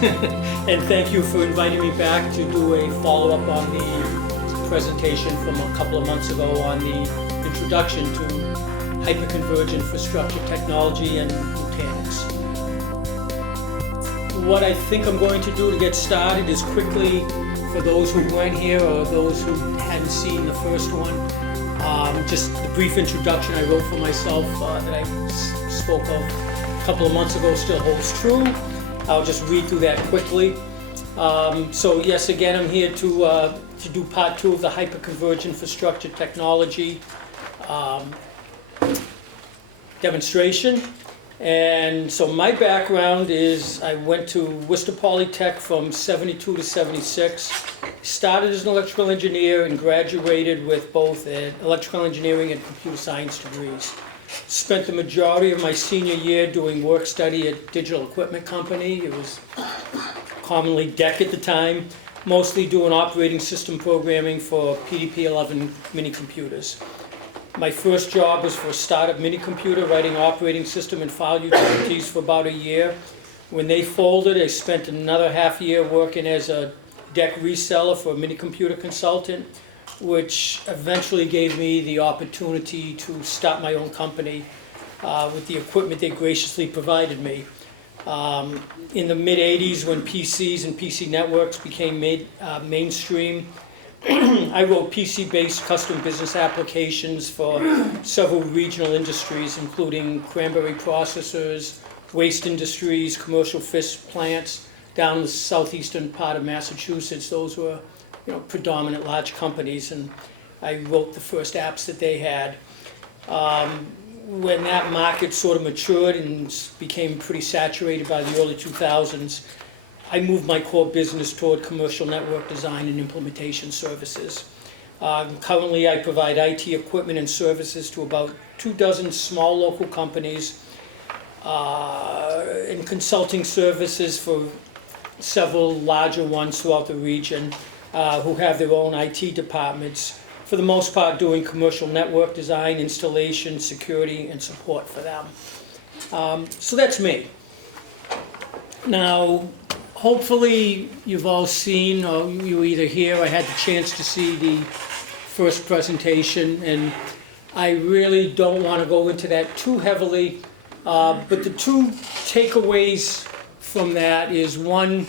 And thank you for inviting me back to do a follow-up on the presentation from a couple of months ago on the introduction to hyperconverged infrastructure technology and Nutanix. What I think I'm going to do to get started is quickly, for those who weren't here or those who hadn't seen the first one, just the brief introduction I wrote for myself that I spoke of a couple of months ago still holds true. I'll just read through that quickly. So yes, again, I'm here to do part 2 of the hyperconverged infrastructure technology demonstration. And so my background is I went to Worcester Polytech from 72 to 76. Started as an electrical engineer and graduated with both electrical engineering and computer science degrees. Spent the majority of my senior year doing work study at Digital Equipment Company. It was commonly DEC at the time, mostly doing operating system programming for PDP-11 mini computers. My first job was for a startup mini computer, writing operating system and file utilities for about a year. When they folded, I spent another half year working as a DEC reseller for a mini computer consultant, which eventually gave me the opportunity to start my own company with the equipment they graciously provided me. In the mid-'80s, when PCs and PC networks became mainstream, I wrote PC-based custom business applications for several regional industries, including cranberry processors, waste industries, commercial fish plants down in the southeastern part of Massachusetts. Those were, predominant large companies, and I wrote the first apps that they had. When that market sort of matured and became pretty saturated by the early 2000s, I moved my core business toward commercial network design and implementation services. Currently, I provide IT equipment and services to about 24 small local companies and consulting services for several larger ones throughout the region who have their own IT departments, for the most part doing commercial network design, installation, security, and support for them. So that's me. Now, hopefully you've all seen, or you either here, I had the chance to see the first presentation, and I really don't want to go into that too heavily, but the two takeaways from that is, one,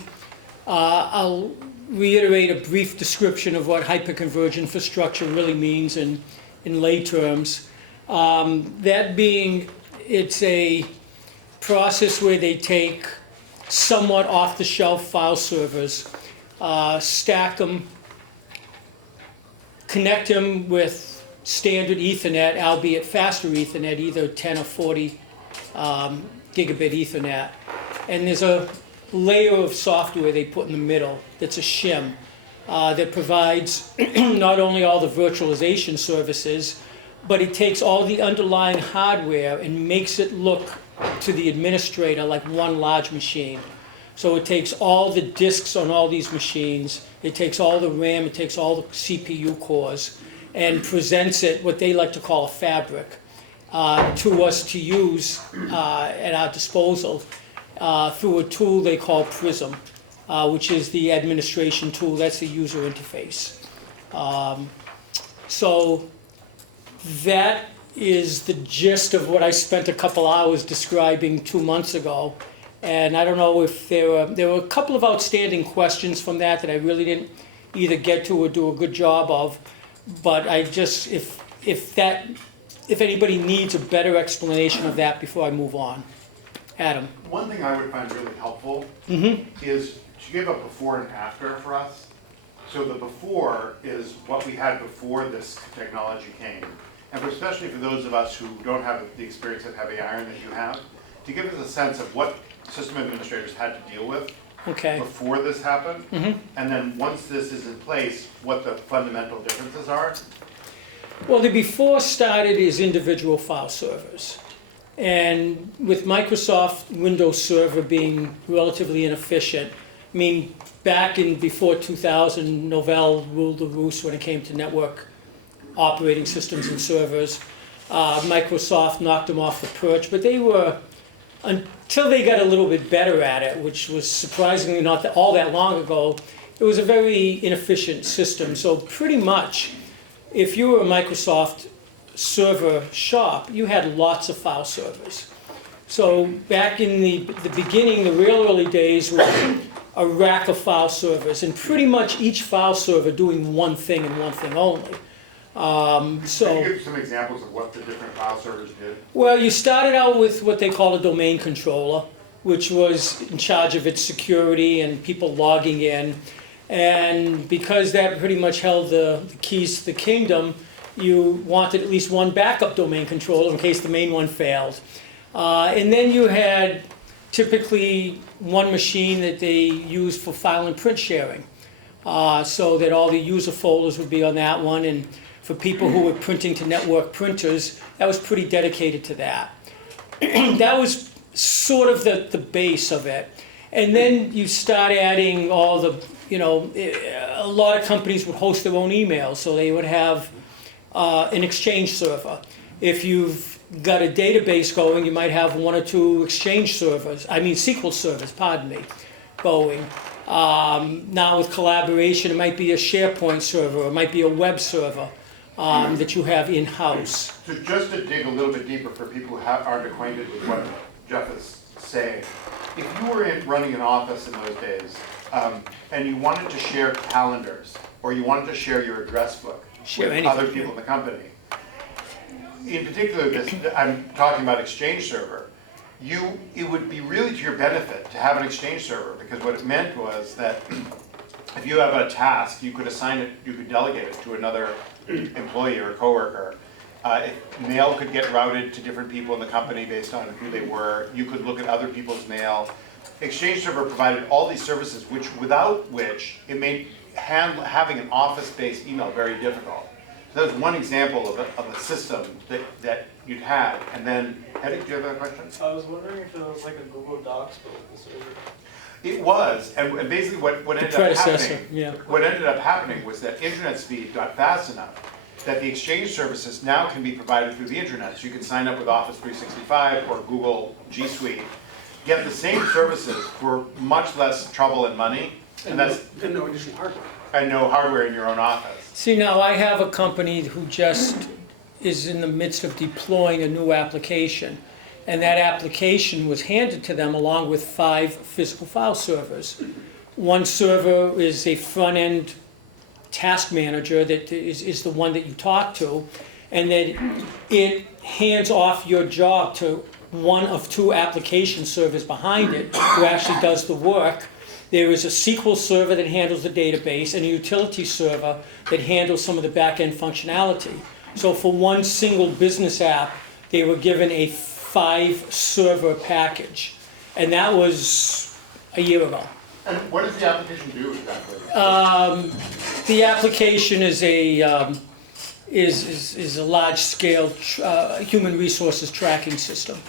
I'll reiterate a brief description of what hyperconverged infrastructure really means in lay terms. That being, it's a process where they take somewhat off-the-shelf file servers, stack them, connect them with standard Ethernet, albeit faster Ethernet, either 10 or 40 gigabit Ethernet. And there's a layer of software they put in the middle that's a shim that provides not only all the virtualization services, but it takes all the underlying hardware and makes it look to the administrator like one large machine. So it takes all the disks on all these machines, it takes all the RAM, it takes all the CPU cores, and presents it, what they like to call a fabric, to us to use at our disposal through a tool they call Prism, which is the administration tool. That's the user interface. So that is the gist of what I spent a couple hours describing 2 months ago. And I don't know if there were a couple of outstanding questions from that I really didn't either get to or do a good job of. But I just, if anybody needs a better explanation of that before I move on. Adam. One thing I would find really helpful is to give a before and after for us. So the before is what we had before this technology came. And especially for those of us who don't have the experience of heavy iron that you have, to give us a sense of what system administrators had to deal with before this happened, and then once this is in place, what the fundamental differences are. Well, the before started as individual file servers. And with Microsoft Windows Server being relatively inefficient, I mean, back in before 2000, Novell ruled the roost when it came to network operating systems and servers. Microsoft knocked them off the perch, but they were until they got a little bit better at it, which was surprisingly not all that long ago, it was a very inefficient system. So pretty much, if you were a Microsoft server shop, you had lots of file servers. So back in the beginning, the real early days, were a rack of file servers, and pretty much each file server doing one thing and one thing only. Can you give some examples of what the different file servers did? Well, you started out with what they call a domain controller, which was in charge of its security and people logging in. And because that pretty much held the keys to the kingdom, you wanted at least one backup domain controller in case the main one failed. And then you had typically one machine that they used for file and print sharing, so that all the user folders would be on that one. And for people who were printing to network printers, that was pretty dedicated to that. That was sort of the base of it. And then you start adding all the, a lot of companies would host their own emails, so they would have an Exchange server. If you've got a database going, you might have one or two Exchange servers, SQL servers, pardon me, going. Now with collaboration, it might be a SharePoint server, it might be a web server that you have in-house. So just to dig a little bit deeper for people who aren't acquainted with what Jeff is saying, if you were running an office in those days and you wanted to share calendars or you wanted to share your address book with other people in the company, in particular, I'm talking about Exchange server, it would be really to your benefit to have an Exchange server, because what it meant was that if you have a task, you could assign it, you could delegate it to another employee or coworker. Mail could get routed to different people in the company based on who they were. You could look at other people's mail. Exchange server provided all these services, without which it made having an office-based email very difficult. So that was one example of a system that you'd had. And then, Eddie, do you have a question? I was wondering if it was like a Google Docs but with the server. It was, and basically what ended up happening, what ended up happening was that internet speed got fast enough that the Exchange services now can be provided through the internet. So you can sign up with Office 365 or Google G Suite, get the same services for much less trouble and money, and no additional hardware. And no hardware in your own office. See, now I have a company who just is in the midst of deploying a new application. And that application was handed to them along with 5 physical file servers. One server is a front-end task manager that is the one that you talk to, and then it hands off your job to one of 2 application servers behind it who actually does the work. There is a SQL server that handles the database and a utility server that handles some of the back-end functionality. So for one single business app, they were given a 5-server package, and that was a year ago. And what does the application do exactly? The application is a large-scale human resources tracking system.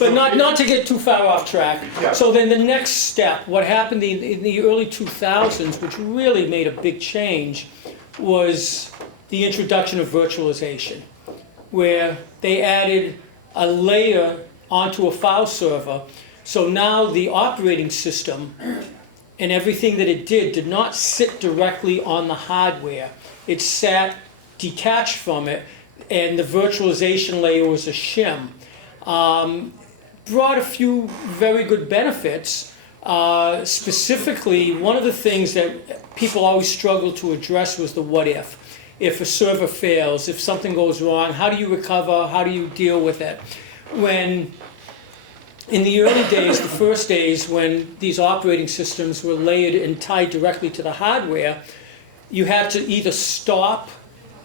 But not to get too far off track. Yeah. So then the next step, what happened in the early 2000s, which really made a big change, was the introduction of virtualization, where they added a layer onto a file server. So now the operating system and everything that it did not sit directly on the hardware. It sat detached from it, and the virtualization layer was a shim. Brought a few very good benefits. Specifically, one of the things that people always struggle to address was the what if. If a server fails, if something goes wrong, how do you recover? How do you deal with it? When in the early days, the first days when these operating systems were layered and tied directly to the hardware, you had to either stop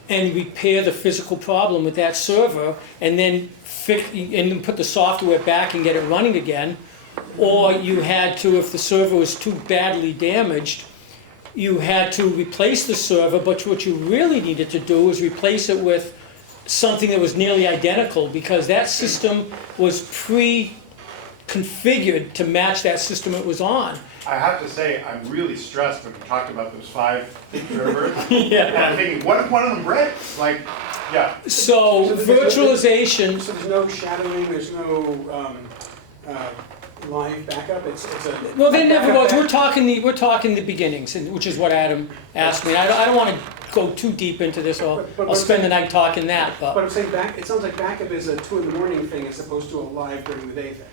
and repair the physical problem with that server and then put the software back and get it running again, or you had to, if the server was too badly damaged, you had to replace the server, but what you really needed to do was replace it with something that was nearly identical, because that system was pre-configured to match that system it was on. I have to say, I'm really stressed when you talked about those 5 servers. Yeah. And I'm thinking, what if one of them breaks? Like, yeah. So So there's virtualization, So there's no shadowing, there's no live backup, it's a. well, they never was. backup. We're talking the beginnings, and which is what Adam asked me. I don't want to go too deep into this, or But I'll spend the night talking that. But But I'm saying it sounds like backup is a 2 a.m. thing as opposed to a live during the day thing.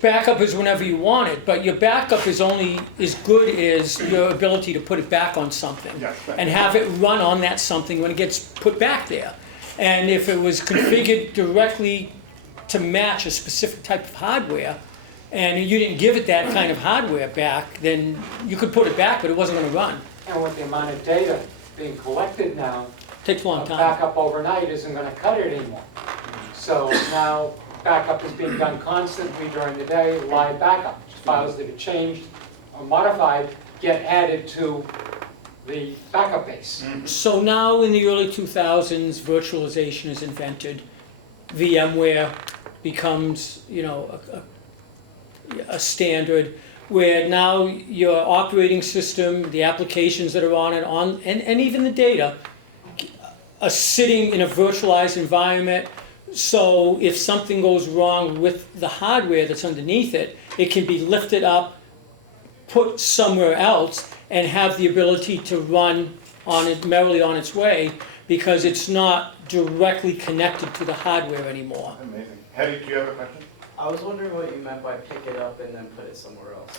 backup is whenever you want it. But your backup is only as good as your ability to put it back on something, Yes, right. and have it run on that something when it gets put back there. And if it was configured directly to match a specific type of hardware, and you didn't give it that kind of hardware back, then you could put it back, but it wasn't going to run. And with the amount of data being collected now, Takes a long a time. backup overnight isn't going to cut it anymore. So now backup is being done constantly during the day, live backup. Files that are changed or modified get added to the backup base. So now in the early 2000s, virtualization is invented. VMware becomes, a standard where now your operating system, the applications that are on it, and even the data are sitting in a virtualized environment. So if something goes wrong with the hardware that's underneath it, it can be lifted up, put somewhere else, and have the ability to run on it merrily on its way, because it's not directly connected to the hardware anymore. Amazing. Hetty, do you have a question? I was wondering what you meant by pick it up and then put it somewhere else.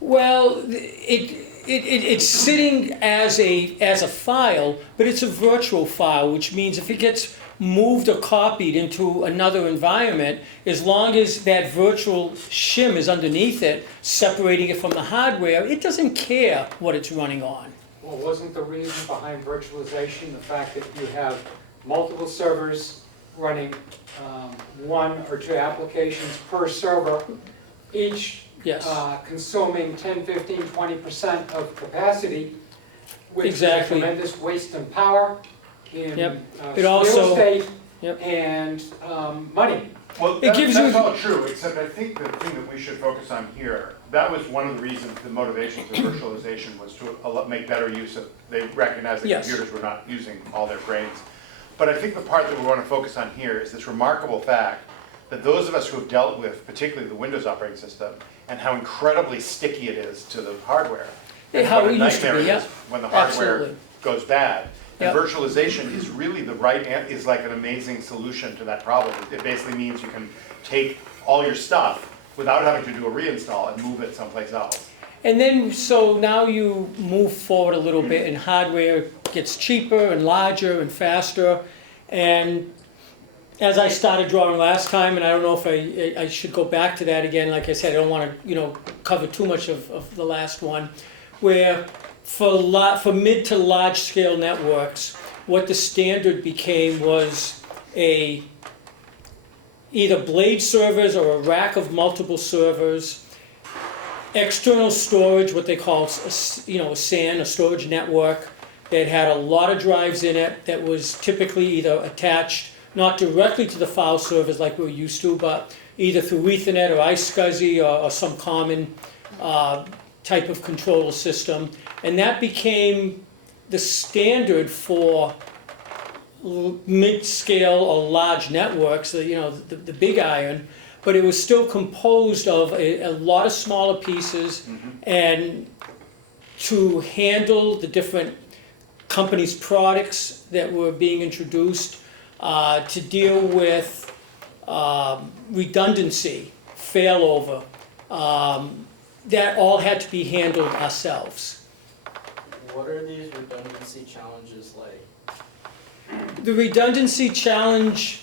Well, it's sitting as a file, but it's a virtual file, which means if it gets moved or copied into another environment, as long as that virtual shim is underneath it, separating it from the hardware, it doesn't care what it's running on. Well, wasn't the reason behind virtualization the fact that you have multiple servers running 1 or 2 applications per server, each Yes. consuming 10, 15, 20% of capacity, which Exactly. is a tremendous waste in power, in Yep. It real also- estate, Yep. and money. Well, It gives that's you- all true, except I think the thing that we should focus on here, that was one of the reasons, the motivation for virtualization was to make better use of, they recognized that Yes. computers were not using all their brains. But I think the part that we want to focus on here is this remarkable fact that those of us who have dealt with, particularly the Windows operating system, and how incredibly sticky it is to the hardware. And How what a it used to nightmare be, it yeah. is when the hardware Absolutely. goes bad. And Yep. virtualization is really is like an amazing solution to that problem. It basically means you can take all your stuff without having to do a reinstall and move it someplace else. And then, so now you move forward a little bit, and hardware gets cheaper and larger and faster. And as I started drawing last time, and I don't know if I should go back to that again, like I said, I don't want to, cover too much of the last one, where for mid to large scale networks, what the standard became was either blade servers or a rack of multiple servers, external storage, what they call a SAN, a storage network, that had a lot of drives in it, that was typically either attached not directly to the file servers like we're used to, but either through Ethernet or iSCSI or some common type of controller system. And that became the standard for mid-scale or large networks, the big iron, but it was still composed of a lot of smaller pieces. And to handle the different companies' products that were being introduced, to deal with redundancy, failover, that all had to be handled ourselves. What are these redundancy challenges like? The redundancy challenge,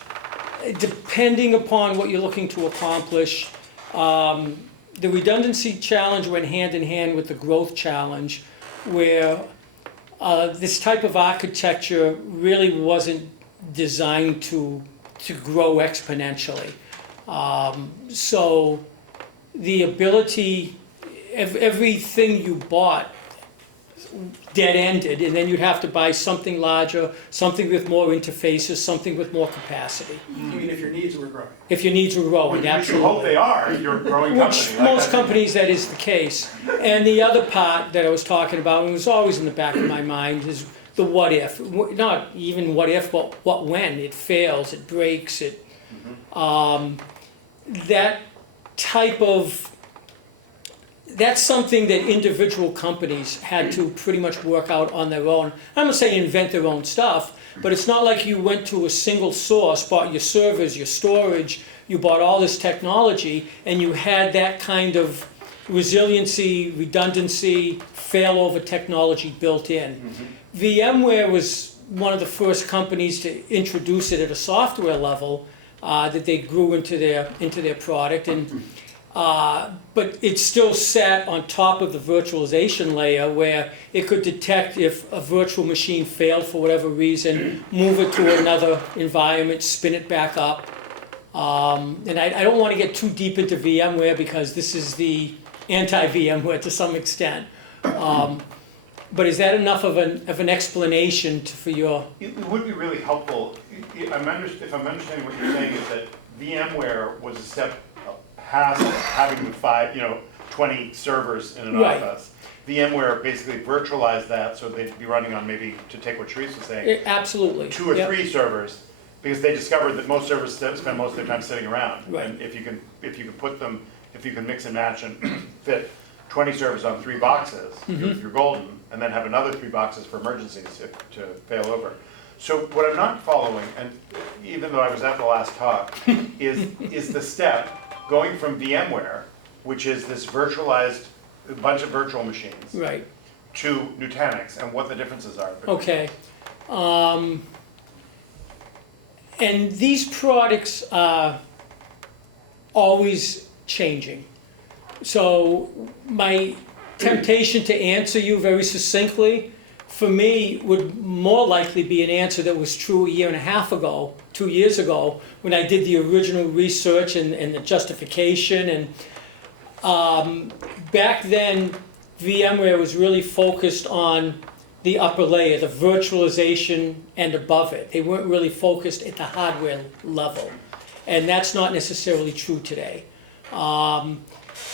depending upon what you're looking to accomplish, the redundancy challenge went hand in hand with the growth challenge, where this type of architecture really wasn't designed to grow exponentially. So the ability, everything you bought dead-ended, and then you'd have to buy something larger, something with more interfaces, something with more capacity, Even if your needs were growing. if your needs were growing, You absolutely. hope they are, if you're a growing company. Which like most that. companies, that is the case. And the other part that I was talking about, and it was always in the back of my mind, is the what if. Not even what if, but what when. It fails, it breaks, that type of, that's something that individual companies had to pretty much work out on their own. I'm not saying invent their own stuff, but it's not like you went to a single source, bought your servers, your storage, you bought all this technology, and you had that kind of resiliency, redundancy, failover technology built in. VMware was one of the first companies to introduce it at a software level that they grew into their product, and but it still sat on top of the virtualization layer where it could detect if a virtual machine failed for whatever reason, move it to another environment, spin it back up. And I don't want to get too deep into VMware because this is the anti-VMware to some extent. But is that enough of an explanation for your? It would be really helpful, if I'm understanding what you're saying, is that VMware was a step past having the 20 servers in an Right. office. VMware basically virtualized that, so they'd be running on, maybe, to take what Therese was saying, Absolutely. 2 or Yep. 3 servers, because they discovered that most servers spend most of their time sitting around. Right. And if you can mix and match and fit 20 servers on 3 boxes, you're golden, and then have another 3 boxes for emergencies to fail over. So what I'm not following, and even though I was at the last talk, is the step going from VMware, which is this virtualized, a bunch of virtual machines, Right. to Nutanix, and what the differences are. Okay. And these products are always changing. So my temptation to answer you very succinctly, for me, would more likely be an answer that was true a year and a half ago, 2 years ago, when I did the original research and the justification. And back then, VMware was really focused on the upper layer, the virtualization and above it. They weren't really focused at the hardware level. And that's not necessarily true today. To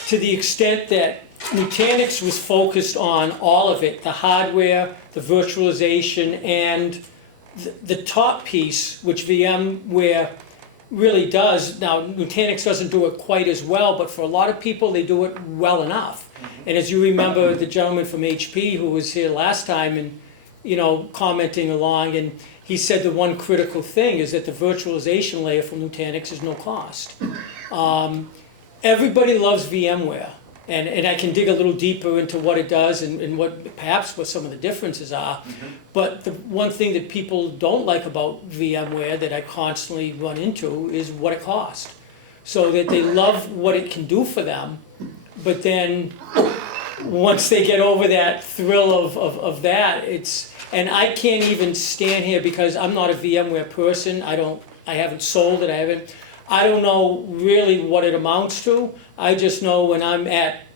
the extent that Nutanix was focused on all of it, the hardware, the virtualization, and the top piece, which VMware really does. Now, Nutanix doesn't do it quite as well, but for a lot of people, they do it well enough. And as you remember, the gentleman from HP who was here last time and, commenting along, and he said the one critical thing is that the virtualization layer from Nutanix is no cost. Everybody loves VMware. And I can dig a little deeper into what it does and what some of the differences are. But the one thing that people don't like about VMware that I constantly run into is what it costs. So that they love what it can do for them, but then once they get over that thrill of that, and I can't even stand here because I'm not a VMware person. I haven't sold it, I don't know really what it amounts to. I just know when I'm at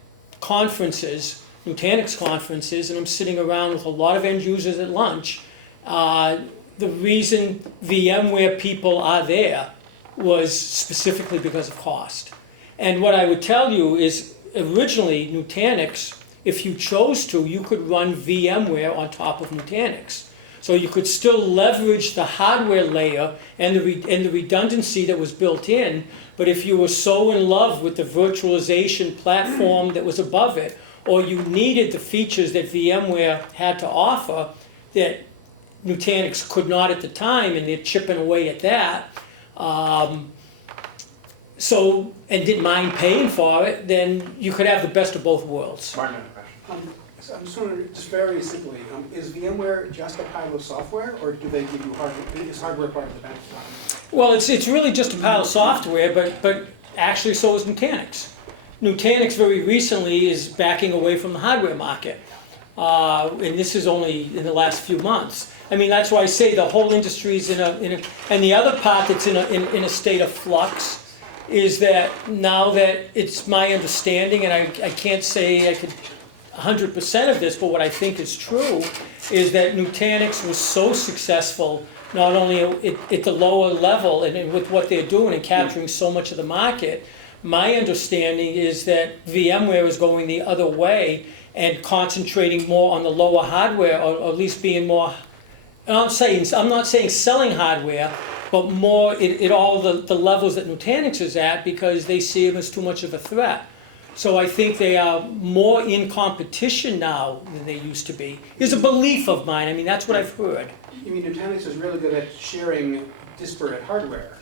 conferences, Nutanix conferences, and I'm sitting around with a lot of end users at lunch, the reason VMware people are there was specifically because of cost. And what I would tell you is originally Nutanix, if you chose to, you could run VMware on top of Nutanix. So you could still leverage the hardware layer and the redundancy that was built in, but if you were so in love with the virtualization platform that was above it, or you needed the features that VMware had to offer that Nutanix could not at the time, and they're chipping away at that, and didn't mind paying for it, then you could have the best of both worlds. Martin had a question. So I'm just wondering, just very simply, is VMware just a pile of software, or do they give you hardware? Is hardware part of the package? Well, it's really just a pile of software, but actually so is Nutanix. Nutanix very recently is backing away from the hardware market. And this is only in the last few months. I mean, that's why I say the whole industry is in a and the other part that's in a state of flux is that now that it's my understanding, and I can't say I could 100% of this, but what I think is true is that Nutanix was so successful, not only at the lower level and with what they're doing and capturing so much of the market. My understanding is that VMware is going the other way and concentrating more on the lower hardware, or at least being more, I'm not saying selling hardware, but more at all the levels that Nutanix is at, because they see them as too much of a threat. So I think they are more in competition now than they used to be. Is a belief of mine. I mean, that's what I've heard. You mean Nutanix is really good at sharing disparate hardware,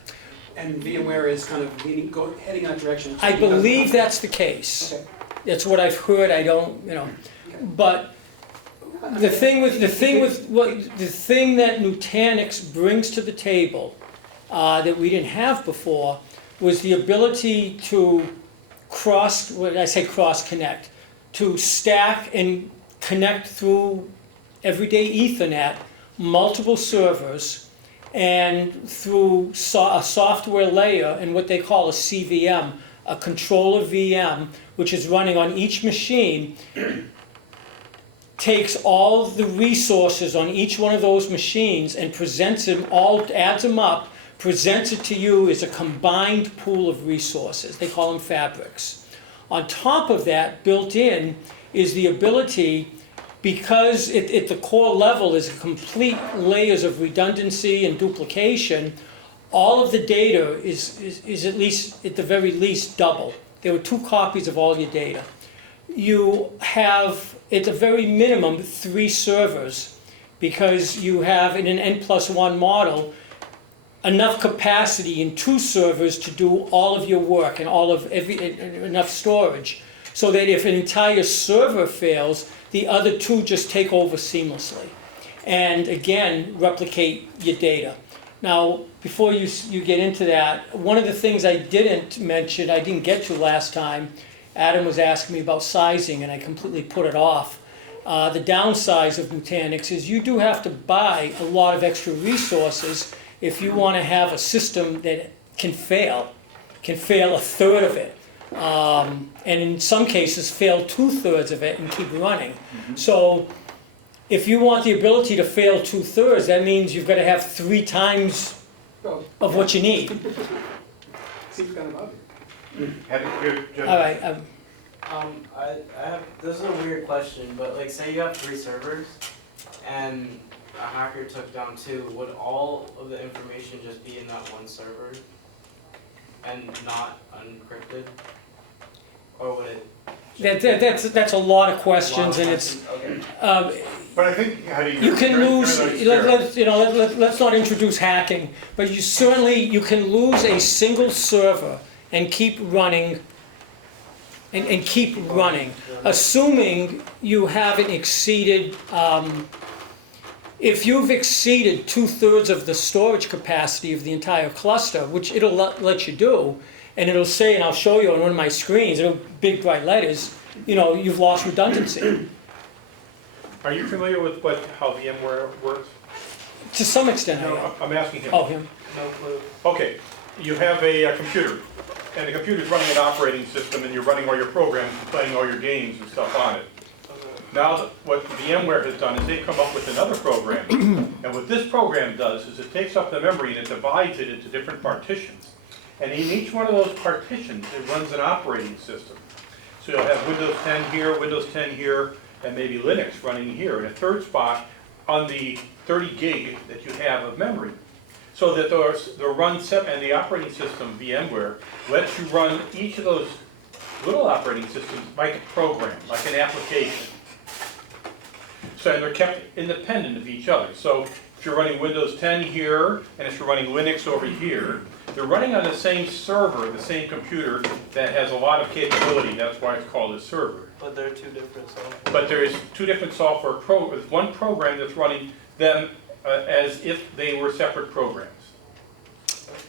and VMware is kind of heading that direction? I believe that's the case. Okay. That's what I've heard. I don't, but the thing that Nutanix brings to the table that we didn't have before was the ability to cross-connect, to stack and connect through everyday Ethernet, multiple servers, and through a software layer and what they call a CVM, a controller VM, which is running on each machine, takes all the resources on each one of those machines and presents them all, adds them up, presents it to you as a combined pool of resources. They call them fabrics. On top of that, built in, is the ability, because at the core level is a complete layers of redundancy and duplication, all of the data is at least, at the very least, double. There were 2 copies of all your data. You have, at the very minimum, 3 servers, because you have, in an N+1 model, enough capacity in 2 servers to do all of your work and enough storage, so that if an entire server fails, the other 2 just take over seamlessly, and again replicate your data. Now, before you get into that, one of the things I didn't mention, I didn't get to last time, Adam was asking me about sizing, and I completely put it off. The downside of Nutanix is you do have to buy a lot of extra resources if you want to have a system that can fail a third of it, and in some cases fail 2/3 of it and keep running. So if you want the ability to fail 2/3, that means you've got to have 3 times of what you need. Seems kind of obvious. All right. I have, this is a weird question, but like say you have 3 servers and a hacker took down 2, would all of the information just be in that one server and not unencrypted? Or would it? That's a lot of questions, and it's. Okay. But I think, how do You can lose. Let's not introduce hacking, but you can lose a single server and keep running. And keep running, assuming you haven't exceeded. If you've exceeded 2/3 of the storage capacity of the entire cluster, which it'll let you do, and it'll say, and I'll show you on one of my screens, big bright letters, you've lost redundancy. Are you familiar with how VMware works? To some extent, I am. No, I'm asking him. Oh, him. No clue. Okay, you have a computer, and the computer's running an operating system, and you're running all your programs and playing all your games and stuff on it. Now, what VMware has done is they come up with another program, and what this program does is it takes up the memory and it divides it into different partitions. And in each one of those partitions, it runs an operating system. So you'll have Windows 10 here, Windows 10 here, and maybe Linux running here, and a third spot on the 30 gig that you have of memory. So that and the operating system, VMware, lets you run each of those little operating systems like a program, like an application. So, and they're kept independent of each other. So if you're running Windows 10 here, and if you're running Linux over here, they're running on the same server, the same computer that has a lot of capability. That's why it's called a server. But they're 2 different software. But there is 2 different software with one program that's running them as if they were separate programs.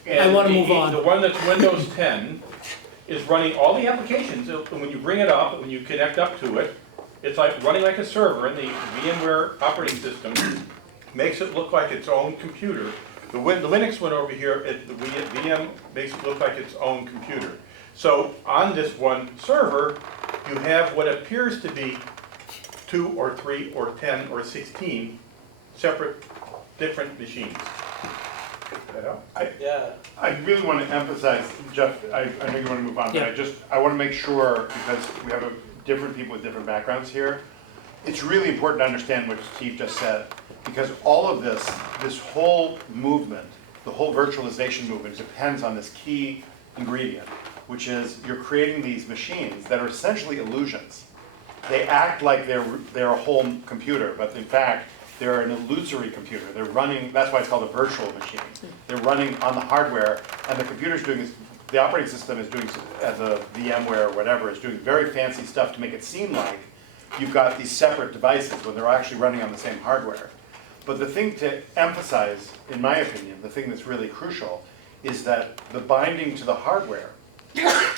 And I want to move on. The one that's Windows 10 is running all the applications. So when you bring it up, when you connect up to it, it's like running like a server, and the VMware operating system makes it look like its own computer. The Linux one over here, the VM makes it look like its own computer. So on this one server, you have what appears to be 2 or 3 or 10 or 16 separate, different machines. That help? Yeah. I really want to emphasize, Jeff, I know you want to move on, but Yeah. I want to make sure, because we have different people with different backgrounds here, it's really important to understand what Steve just said, because all of this whole movement, the whole virtualization movement depends on this key ingredient, which is you're creating these machines that are essentially illusions. They act like they're a whole computer, but in fact, they're an illusory computer. They're running, that's why it's called a virtual machine. They're running on the hardware, and the computer's doing this, the operating system is doing, as a VMware or whatever, is doing very fancy stuff to make it seem like you've got these separate devices when they're actually running on the same hardware. But the thing to emphasize, in my opinion, the thing that's really crucial, is that the binding to the hardware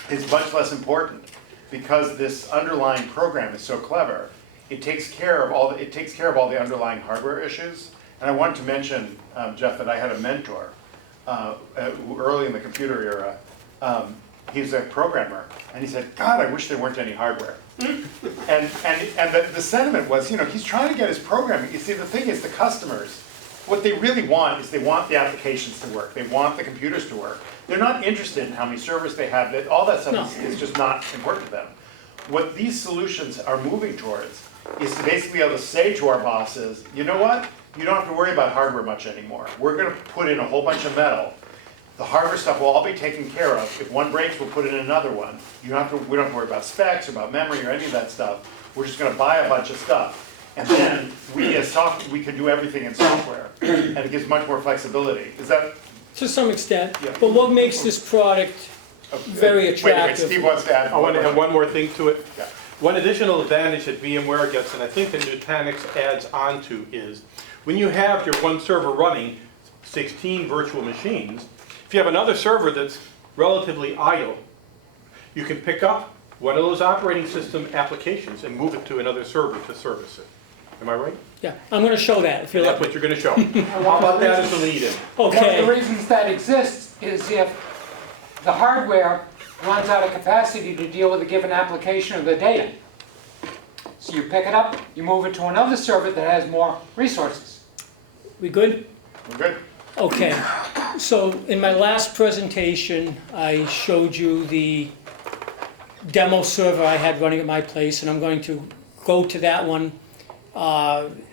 is much less important, because this underlying program is so clever. It takes care of all the underlying hardware issues. And I wanted to mention, Jeff, that I had a mentor early in the computer era. He's a programmer, and he said, "God, I wish there weren't any hardware." and the sentiment was, he's trying to get his programming. You see, the thing is, the customers, what they really want is they want the applications to work. They want the computers to work. They're not interested in how many servers they have. All that stuff is just not important to them. What these solutions are moving towards is to basically be able to say to our bosses, you know what? You don't have to worry about hardware much anymore. We're going to put in a whole bunch of metal. The hardware stuff will all be taken care of. If one breaks, we'll put in another one. We don't have to worry about specs or about memory or any of that stuff. We're just going to buy a bunch of stuff. And then we can do everything in software. And it gives much more flexibility. Is that? To some extent, Yeah. but what makes this product very attractive? Steve wants to add. I want to add one more thing to it. Yeah. One additional advantage that VMware gets, and I think that Nutanix adds on to, is when you have your one server running 16 virtual machines, if you have another server that's relatively idle, you can pick up one of those operating system applications and move it to another server to service it. Am I right? Yeah, I'm going to show that if you're That's looking. what you're going to show. How about that as a lead-in? One of the Okay, reasons that exists is if the hardware runs out of capacity to deal with a given application or the data. So you pick it up, you move it to another server that has more resources. we good? We're good. Okay, so in my last presentation, I showed you the demo server I had running at my place, and I'm going to go to that one.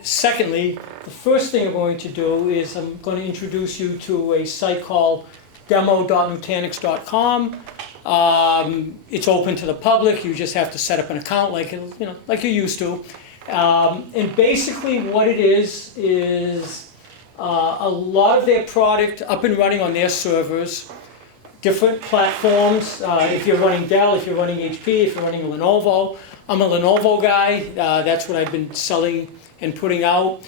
Secondly, the first thing I'm going to do is I'm going to introduce you to a site called demo.nutanix.com. It's open to the public. You just have to set up an account like you're used to. And basically what it is a lot of their product up and running on their servers, different platforms. If you're running Dell, if you're running HP, if you're running Lenovo. I'm a Lenovo guy. That's what I've been selling and putting out.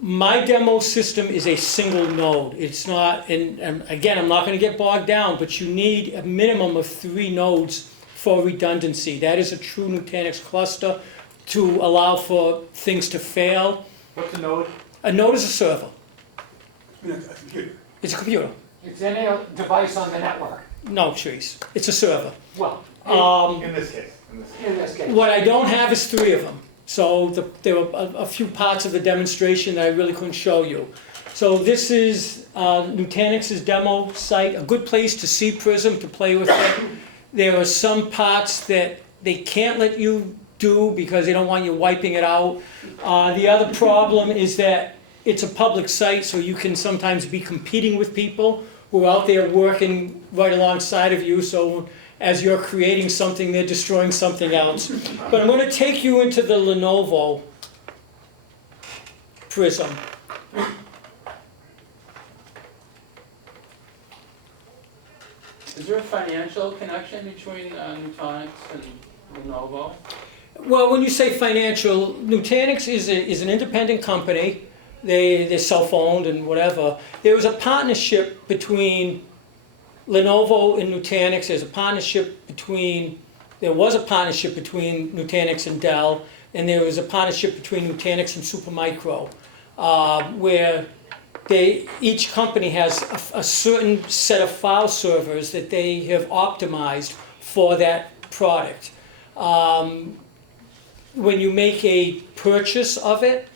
My demo system is a single node. It's not, and again, I'm not going to get bogged down, but you need a minimum of 3 nodes for redundancy. That is a true Nutanix cluster to allow for things to fail. What's a node? A node is a server. A computer. It's a computer. It's any device on the network. No, Cherise. It's a server. Well, In this case. in this case. What I don't have is 3 of them. So there were a few parts of the demonstration that I really couldn't show you. So this is Nutanix's demo site, a good place to see Prism, to play with it. There are some parts that they can't let you do because they don't want you wiping it out. The other problem is that it's a public site, so you can sometimes be competing with people who are out there working right alongside of you. So as you're creating something, they're destroying something else. But I'm going to take you into the Lenovo Prism. Is there a financial connection between Nutanix and Lenovo? Well, when you say financial, Nutanix is an independent company. They're self-owned and whatever. There was a partnership between Lenovo and Nutanix. There was a partnership between Nutanix and Dell, and there was a partnership between Nutanix and Supermicro, where each company has a certain set of file servers that they have optimized for that product. when you make a purchase of it,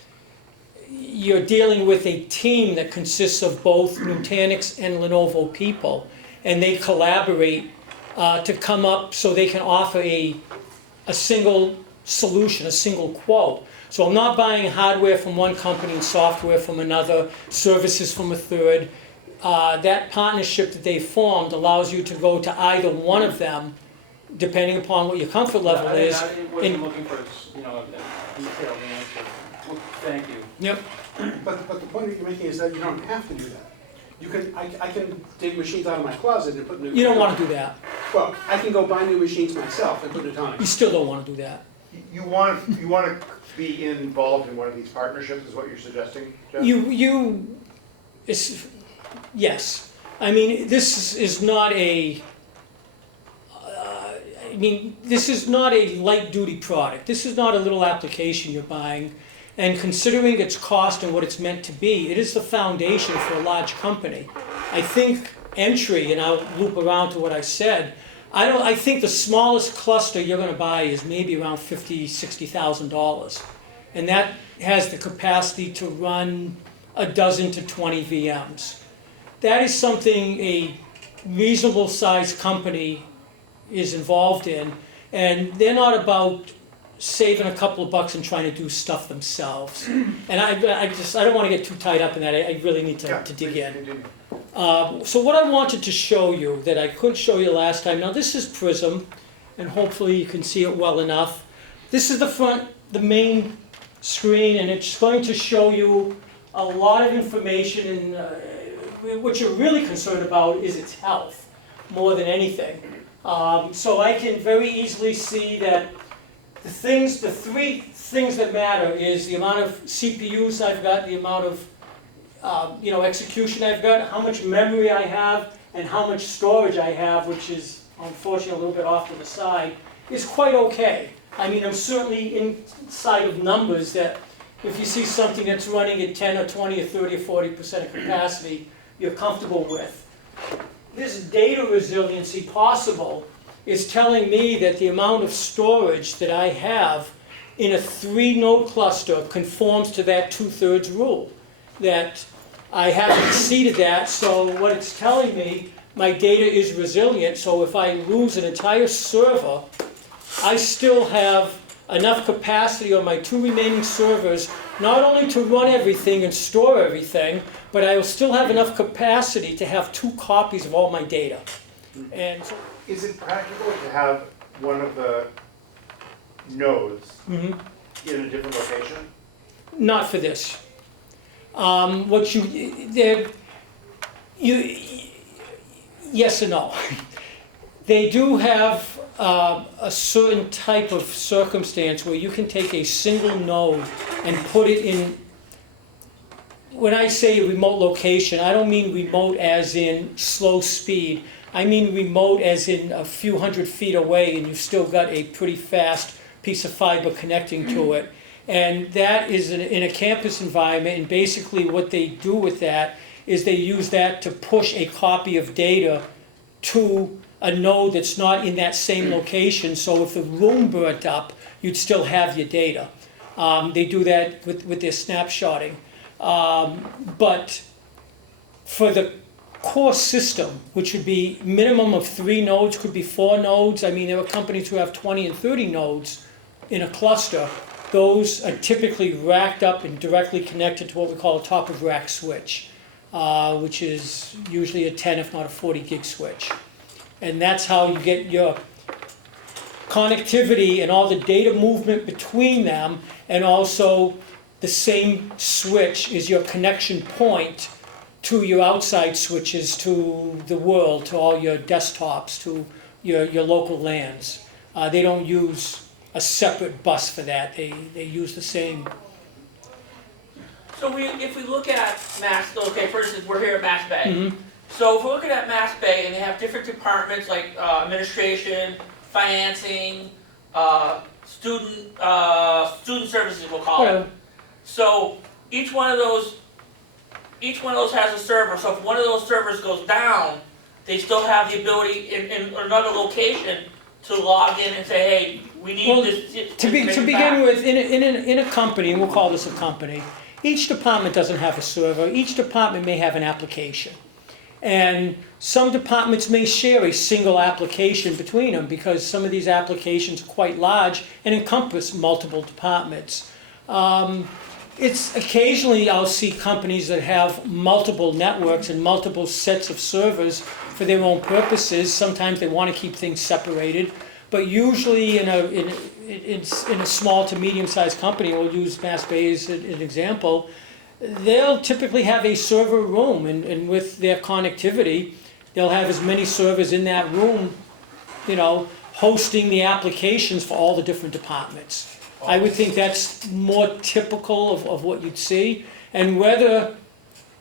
you're dealing with a team that consists of both Nutanix and Lenovo people, and they collaborate to come up so they can offer a single solution, a single quote. So I'm not buying hardware from one company and software from another, services from a third. That partnership that they formed allows you to go to either one of them, depending upon what your comfort level is. I wasn't looking for, you know, a detailed answer. Well, thank you. Yep. But the point that you're making is that you don't have to do that. You can, I can take machines out of my closet and put new. You don't want to do that. Well, I can go buy new machines myself and put You Nutanix. still don't want to do that. You want to be involved in one of these partnerships, is what you're suggesting, Jeff? Yes. I mean, this is not this is not a light-duty product. This is not a little application you're buying. And considering its cost and what it's meant to be, it is the foundation for a large company. I think entry, and I'll loop around to what I said, I think the smallest cluster you're going to buy is maybe around $50,000, $60,000. And that has the capacity to run a dozen to 20 VMs. That is something a reasonable sized company is involved in, and they're not about saving a couple of bucks and trying to do stuff themselves. And I don't want to get too tied up in that. I really need to dig in. So what I wanted to show you that I couldn't show you last time, now this is Prism, and hopefully you can see it well enough. This is the main screen, and it's going to show you a lot of information, and what you're really concerned about is its health, more than anything. So I can very easily see that the three things that matter is the amount of CPUs I've got, the amount of execution I've got, how much memory I have, and how much storage I have, which is unfortunately a little bit off to the side, is quite okay. I mean, I'm certainly inside of numbers that if you see something that's running at 10 or 20 or 30 or 40% of capacity, you're comfortable with. This data resiliency possible is telling me that the amount of storage that I have in a 3-node cluster conforms to that 2/3 rule. That I haven't exceeded that, so what it's telling me, my data is resilient, so if I lose an entire server, I still have enough capacity on my 2 remaining servers, not only to run everything and store everything, but I will still have enough capacity to have 2 copies of all my data. And so, Is it practical to have one of the nodes in a different location? not for this. Yes and no. They do have a certain type of circumstance where you can take a single node and put it in. When I say remote location, I don't mean remote as in slow speed. I mean remote as in a few hundred feet away, and you've still got a pretty fast piece of fiber connecting to it. And that is in a campus environment, and basically what they do with that is they use that to push a copy of data to a node that's not in that same location, so if the room burnt up, you'd still have your data. They do that with their snapshotting. But for the core system, which would be minimum of 3 nodes, could be 4 nodes. I mean, there are companies who have 20 and 30 nodes in a cluster. Those are typically racked up and directly connected to what we call a top-of-rack switch, which is usually a 10, if not a 40 gig switch. And that's how you get your connectivity and all the data movement between them, and also the same switch is your connection point to your outside switches, to the world, to all your desktops, to your local LANs. They don't use a separate bus for that. They use the same. So if we look at for instance, we're here at MassBay. So if we're looking at MassBay and they have different departments like administration, financing, student services, we'll call it. So each one of those has a server. So if one of those servers goes down, they still have the ability in another location to log in and say, hey, we need Well, this. To begin with, in a company, and we'll call this a company, each department doesn't have a server. Each department may have an application. And some departments may share a single application between them because some of these applications are quite large and encompass multiple departments. It's occasionally I'll see companies that have multiple networks and multiple sets of servers for their own purposes. Sometimes they want to keep things separated, but usually in a small to medium-sized company, we'll use MassBay as an example, they'll typically have a server room, and with their connectivity, they'll have as many servers in that room, hosting the applications for all the different departments. I would think that's more typical of what you'd see. And whether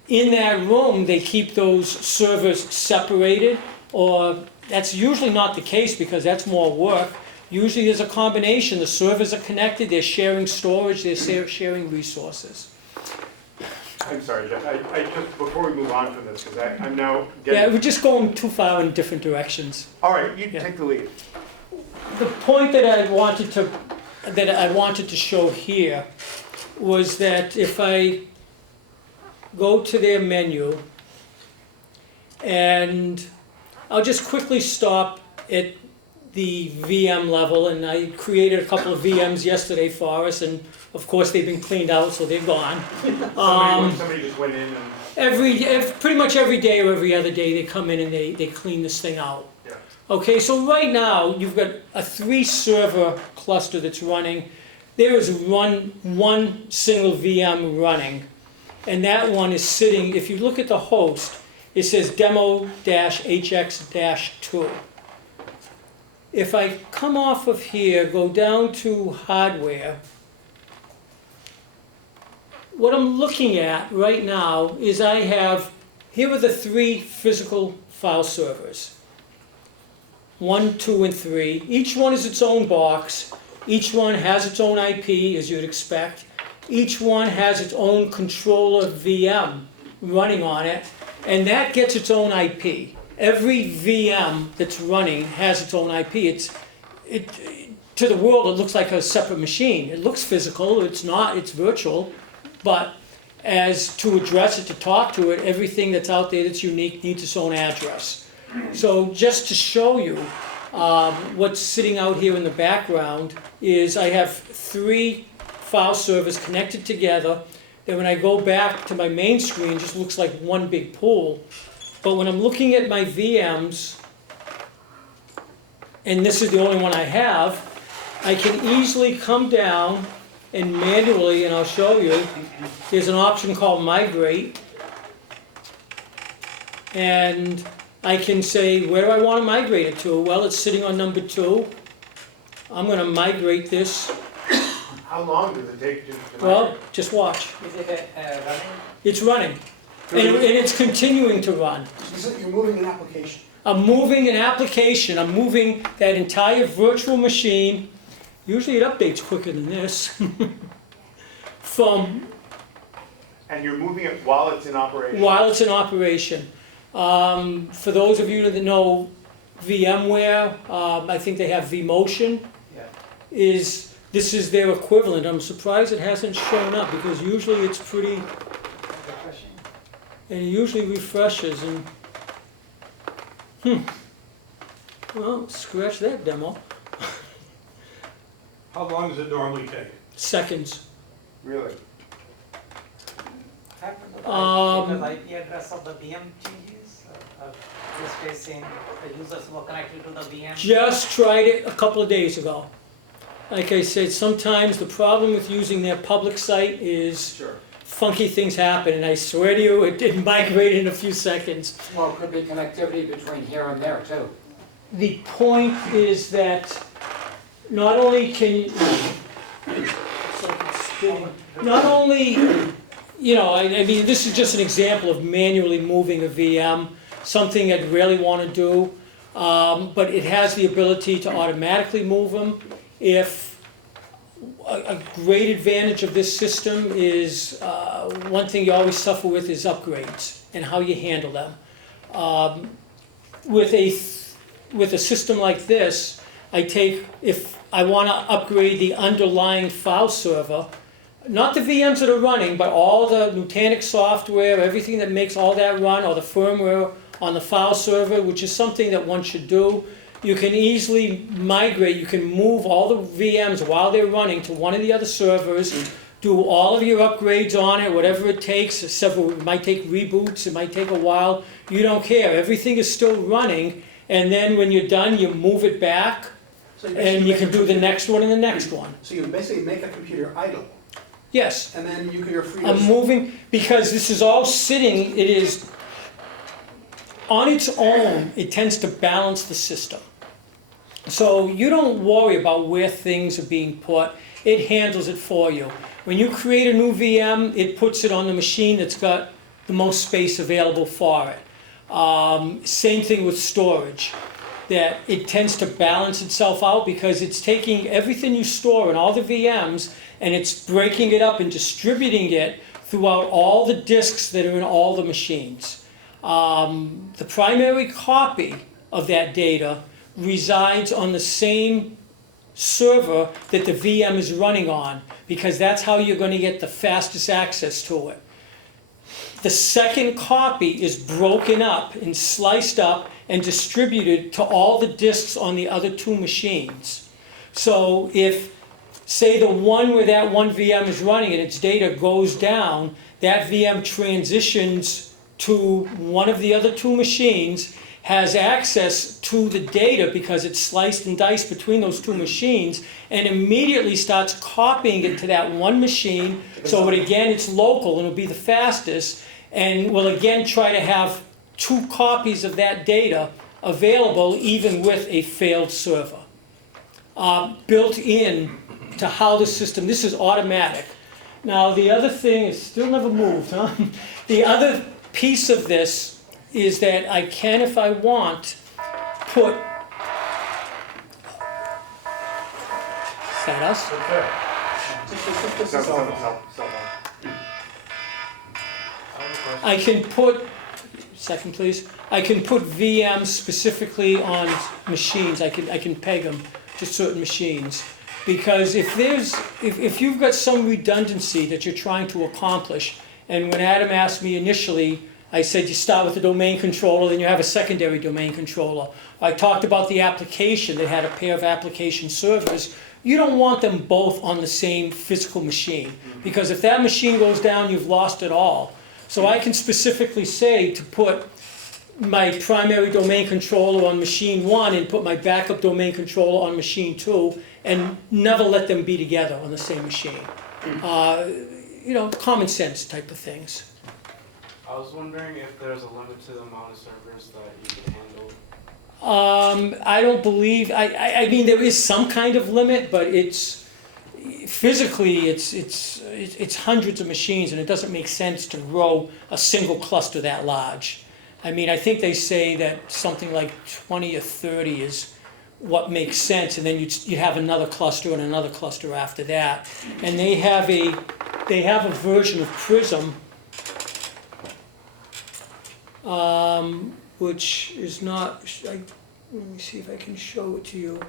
in that room they keep those servers separated, or that's usually not the case because that's more work. Usually there's a combination. The servers are connected, they're sharing storage, they're sharing resources. I'm sorry, Jeff, I just, before we move on from this, because I'm now Yeah, getting. we're just going too far in different directions. All right, you Yeah. take the lead. The point that I wanted to show here was that if I go to their menu, and I'll just quickly stop at the VM level, and I created a couple of VMs yesterday for us, and of course they've been cleaned out, so they're gone. Somebody just went in and. Pretty much every day or every other day they come in and they clean this thing out. Yeah. Okay, so right now you've got a 3-server cluster that's running. There is one single VM running, and that one is sitting, if you look at the host, it says demo-hx-2. If I come off of here, go down to hardware, what I'm looking at right now is here are the 3 physical file servers. 1, 2, and 3. Each one is its own box. Each one has its own IP, as you'd expect. Each one has its own controller VM running on it, and that gets its own IP. Every VM that's running has its own IP. To the world, it looks like a separate machine. It looks physical. It's not. It's virtual. But as to address it, to talk to it, everything that's out there that's unique needs its own address. So just to show you what's sitting out here in the background is I have 3 file servers connected together. Then when I go back to my main screen, it just looks like one big pool. But when I'm looking at my VMs, and this is the only one I have, I can easily come down and manually, and I'll show you, there's an option called Migrate. And I can say, where do I want to migrate it to? Well, it's sitting on number 2. I'm going to migrate this. How long does it take to Well, migrate? just watch. Is it running? It's running. And it's continuing to run. So you're moving an application. I'm moving an application. I'm moving that entire virtual machine. Usually it updates quicker than this. And you're moving it while it's in operation? While it's in operation. For those of you that know VMware, I think they have vMotion. Yeah. This is their equivalent. I'm surprised it hasn't shown up because usually it's pretty, Refreshing. and it usually refreshes and, well, scratch that demo. How long does it normally take? Seconds. Really? Happened Um, because IP address of the VM changes, just facing the users who are connected to the VM. Just tried it a couple of days ago. Like I said, sometimes the problem with using their public site is Sure. funky things happen, and I swear to you, it didn't migrate in a few seconds. Well, it could be connectivity between here and there too. The point is that not only can you, not only, I mean, this is just an example of manually moving a VM, something I'd really want to do, but it has the ability to automatically move them. If a great advantage of this system is, one thing you always suffer with is upgrades and how you handle them. With a system like this, if I want to upgrade the underlying file server, not the VMs that are running, but all the Nutanix software, everything that makes all that run, or the firmware on the file server, which is something that one should do. You can easily migrate, you can move all the VMs while they're running to one of the other servers, do all of your upgrades on it, whatever it takes. It might take reboots, it might take a while. You don't care. Everything is still running, and then when you're done, you move it back, So and you can do the next one and the next one. So you basically make a computer idle, Yes. and then you're free to. I'm moving, because this is all sitting, it is, on its own, it tends to balance the system. So you don't worry about where things are being put, it handles it for you. When you create a new VM, it puts it on the machine that's got the most space available for it. Same thing with storage, that it tends to balance itself out because it's taking everything you store in all the VMs and it's breaking it up and distributing it throughout all the disks that are in all the machines. The primary copy of that data resides on the same server that the VM is running on, because that's how you're going to get the fastest access to it. The second copy is broken up and sliced up and distributed to all the disks on the other two machines. So if, say, the one where that one VM is running and its data goes down, that VM transitions to one of the other two machines, has access to the data because it's sliced and diced between those two machines, and immediately starts copying it to that one machine, so that again it's local and it'll be the fastest, and will again try to have two copies of that data available even with a failed server. Built in to how the system, this is automatic. Now the other thing is still never moved, huh? The other piece of this is that I can, if I want, put, is that us? I can put, second please, I can put VMs specifically on machines. I can peg them to certain machines. Because if you've got some redundancy that you're trying to accomplish, and when Adam asked me initially, I said you start with the domain controller, then you have a secondary domain controller. I talked about the application that had a pair of application servers. You don't want them both on the same physical machine, because if that machine goes down, you've lost it all. So I can specifically say to put my primary domain controller on machine 1 and put my backup domain controller on machine 2, and never let them be together on the same machine. Common sense type of things. I was wondering if there's a limit to the amount of servers that you can handle. I don't believe, I mean, there is some kind of limit, but it's, physically, it's hundreds of machines, and it doesn't make sense to grow a single cluster that large. I mean, I think they say that something like 20 or 30 is what makes sense, and then you'd have another cluster and another cluster after that. And they have a version of Prism, which is not, let me see if I can show it to you,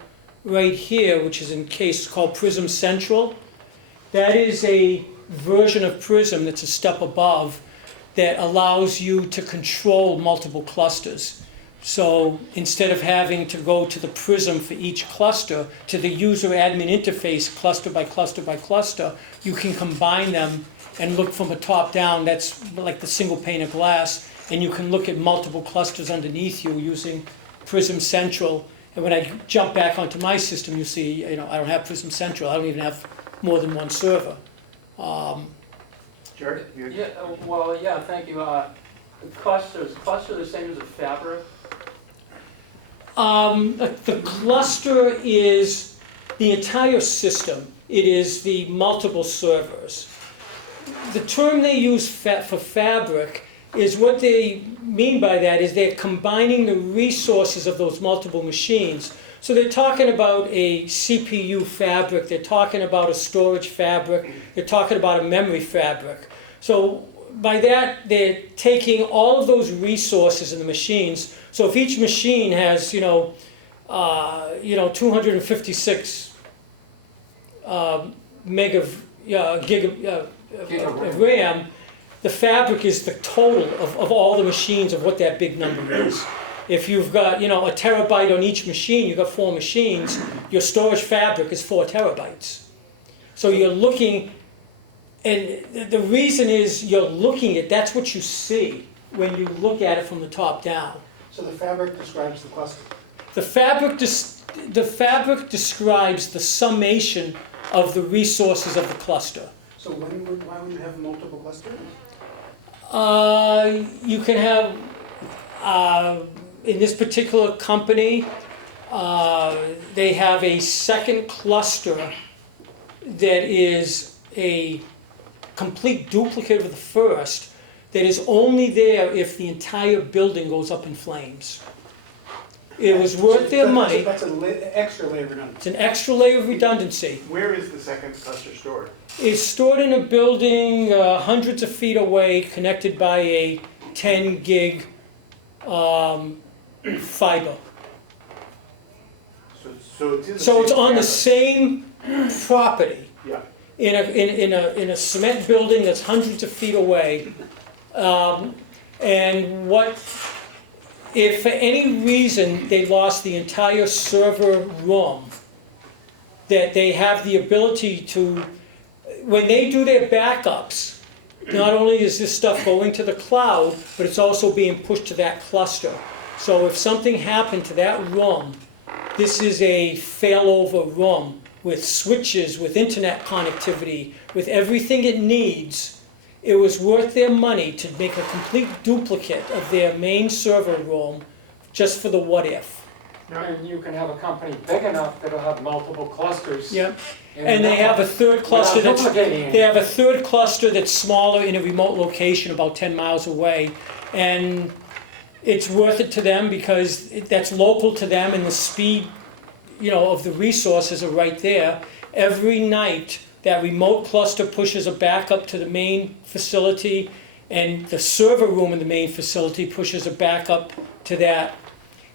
right here, which is in case called Prism Central. That is a version of Prism that's a step above that allows you to control multiple clusters. So instead of having to go to the Prism for each cluster, to the user admin interface cluster by cluster by cluster, you can combine them and look from a top down. That's like the single pane of glass, and you can look at multiple clusters underneath you using Prism Central. And when I jump back onto my system, you see, I don't have Prism Central. I don't even have more than one server. Jared? Yeah, thank you. Cluster the same as a fabric? The cluster is the entire system. It is the multiple servers. The term they use for fabric is, what they mean by that is they're combining the resources of those multiple machines. So they're talking about a CPU fabric, they're talking about a storage fabric, they're talking about a memory fabric. So by that, they're taking all of those resources in the machines. So if each machine has, 256 gig of RAM, the fabric is the total of all the machines of what that big number is. If you've got, a terabyte on each machine, you've got 4 machines, your storage fabric is 4 terabytes. So you're looking, and the reason is you're looking at, that's what you see when you look at it from the top down. So the fabric describes the cluster. The fabric describes the summation of the resources of the cluster. So why would you have multiple clusters? You can have, in this particular company, they have a second cluster that is a complete duplicate of the first, that is only there if the entire building goes up in flames. It was worth their money. That's an extra layer of redundancy. It's an extra layer of redundancy. Where is the second cluster stored? It's stored in a building hundreds of feet away, connected by a 10 gig fiber. So it's in the So it's same on the campus. same property, Yeah. in a cement building that's hundreds of feet away. And what, if for any reason they lost the entire server room, that they have the ability to, when they do their backups, not only is this stuff going to the cloud, but it's also being pushed to that cluster. So if something happened to that room, this is a failover room with switches, with internet connectivity, with everything it needs. It was worth their money to make a complete duplicate of their main server room just for the what if. And you can have a company big enough that'll have multiple clusters. Yep. in And they have a third cluster without that's, duplicating they it. have a third cluster that's smaller in a remote location about 10 miles away. And it's worth it to them because that's local to them, and the speed, of the resources are right there. Every night, that remote cluster pushes a backup to the main facility, and the server room in the main facility pushes a backup to that.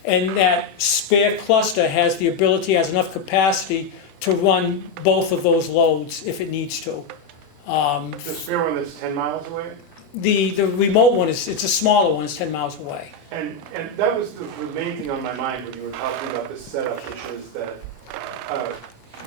And that spare cluster has the ability, has enough capacity to run both of those loads if it needs to. The spare one that's 10 miles away? The remote one it's a smaller one, it's 10 miles away. And that was the main thing on my mind when you were talking about this setup, which is that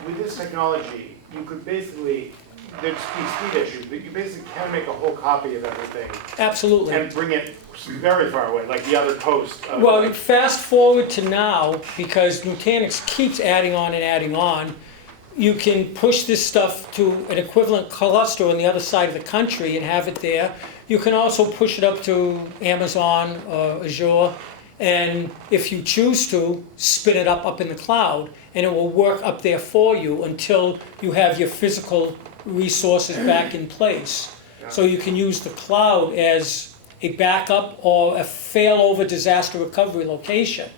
with this technology, you could basically, there's speed issues, but you basically can make a whole copy of everything Absolutely. and bring it very far away, like the other coast. Well, fast forward to now, because Nutanix keeps adding on and adding on, you can push this stuff to an equivalent cluster on the other side of the country and have it there. You can also push it up to Amazon or Azure, and if you choose to, spin it up in the cloud, and it will work up there for you until you have your physical resources back in place. So you can use the cloud as a backup or a failover disaster recovery location.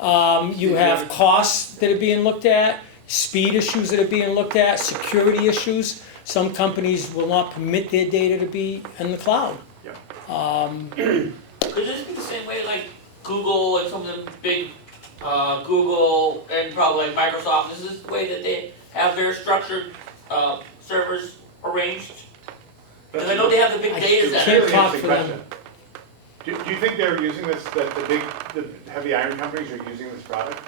You have costs that are being looked at, speed issues that are being looked at, security issues. Some companies will not permit their data to be in the cloud. Could this be the same way like Google and some of the big Google and probably like Microsoft? Is this the way that they have their structured servers arranged? Because I know they have the big data can't centers. talk for them. Do you think they're using this, that the heavy iron companies are using this product?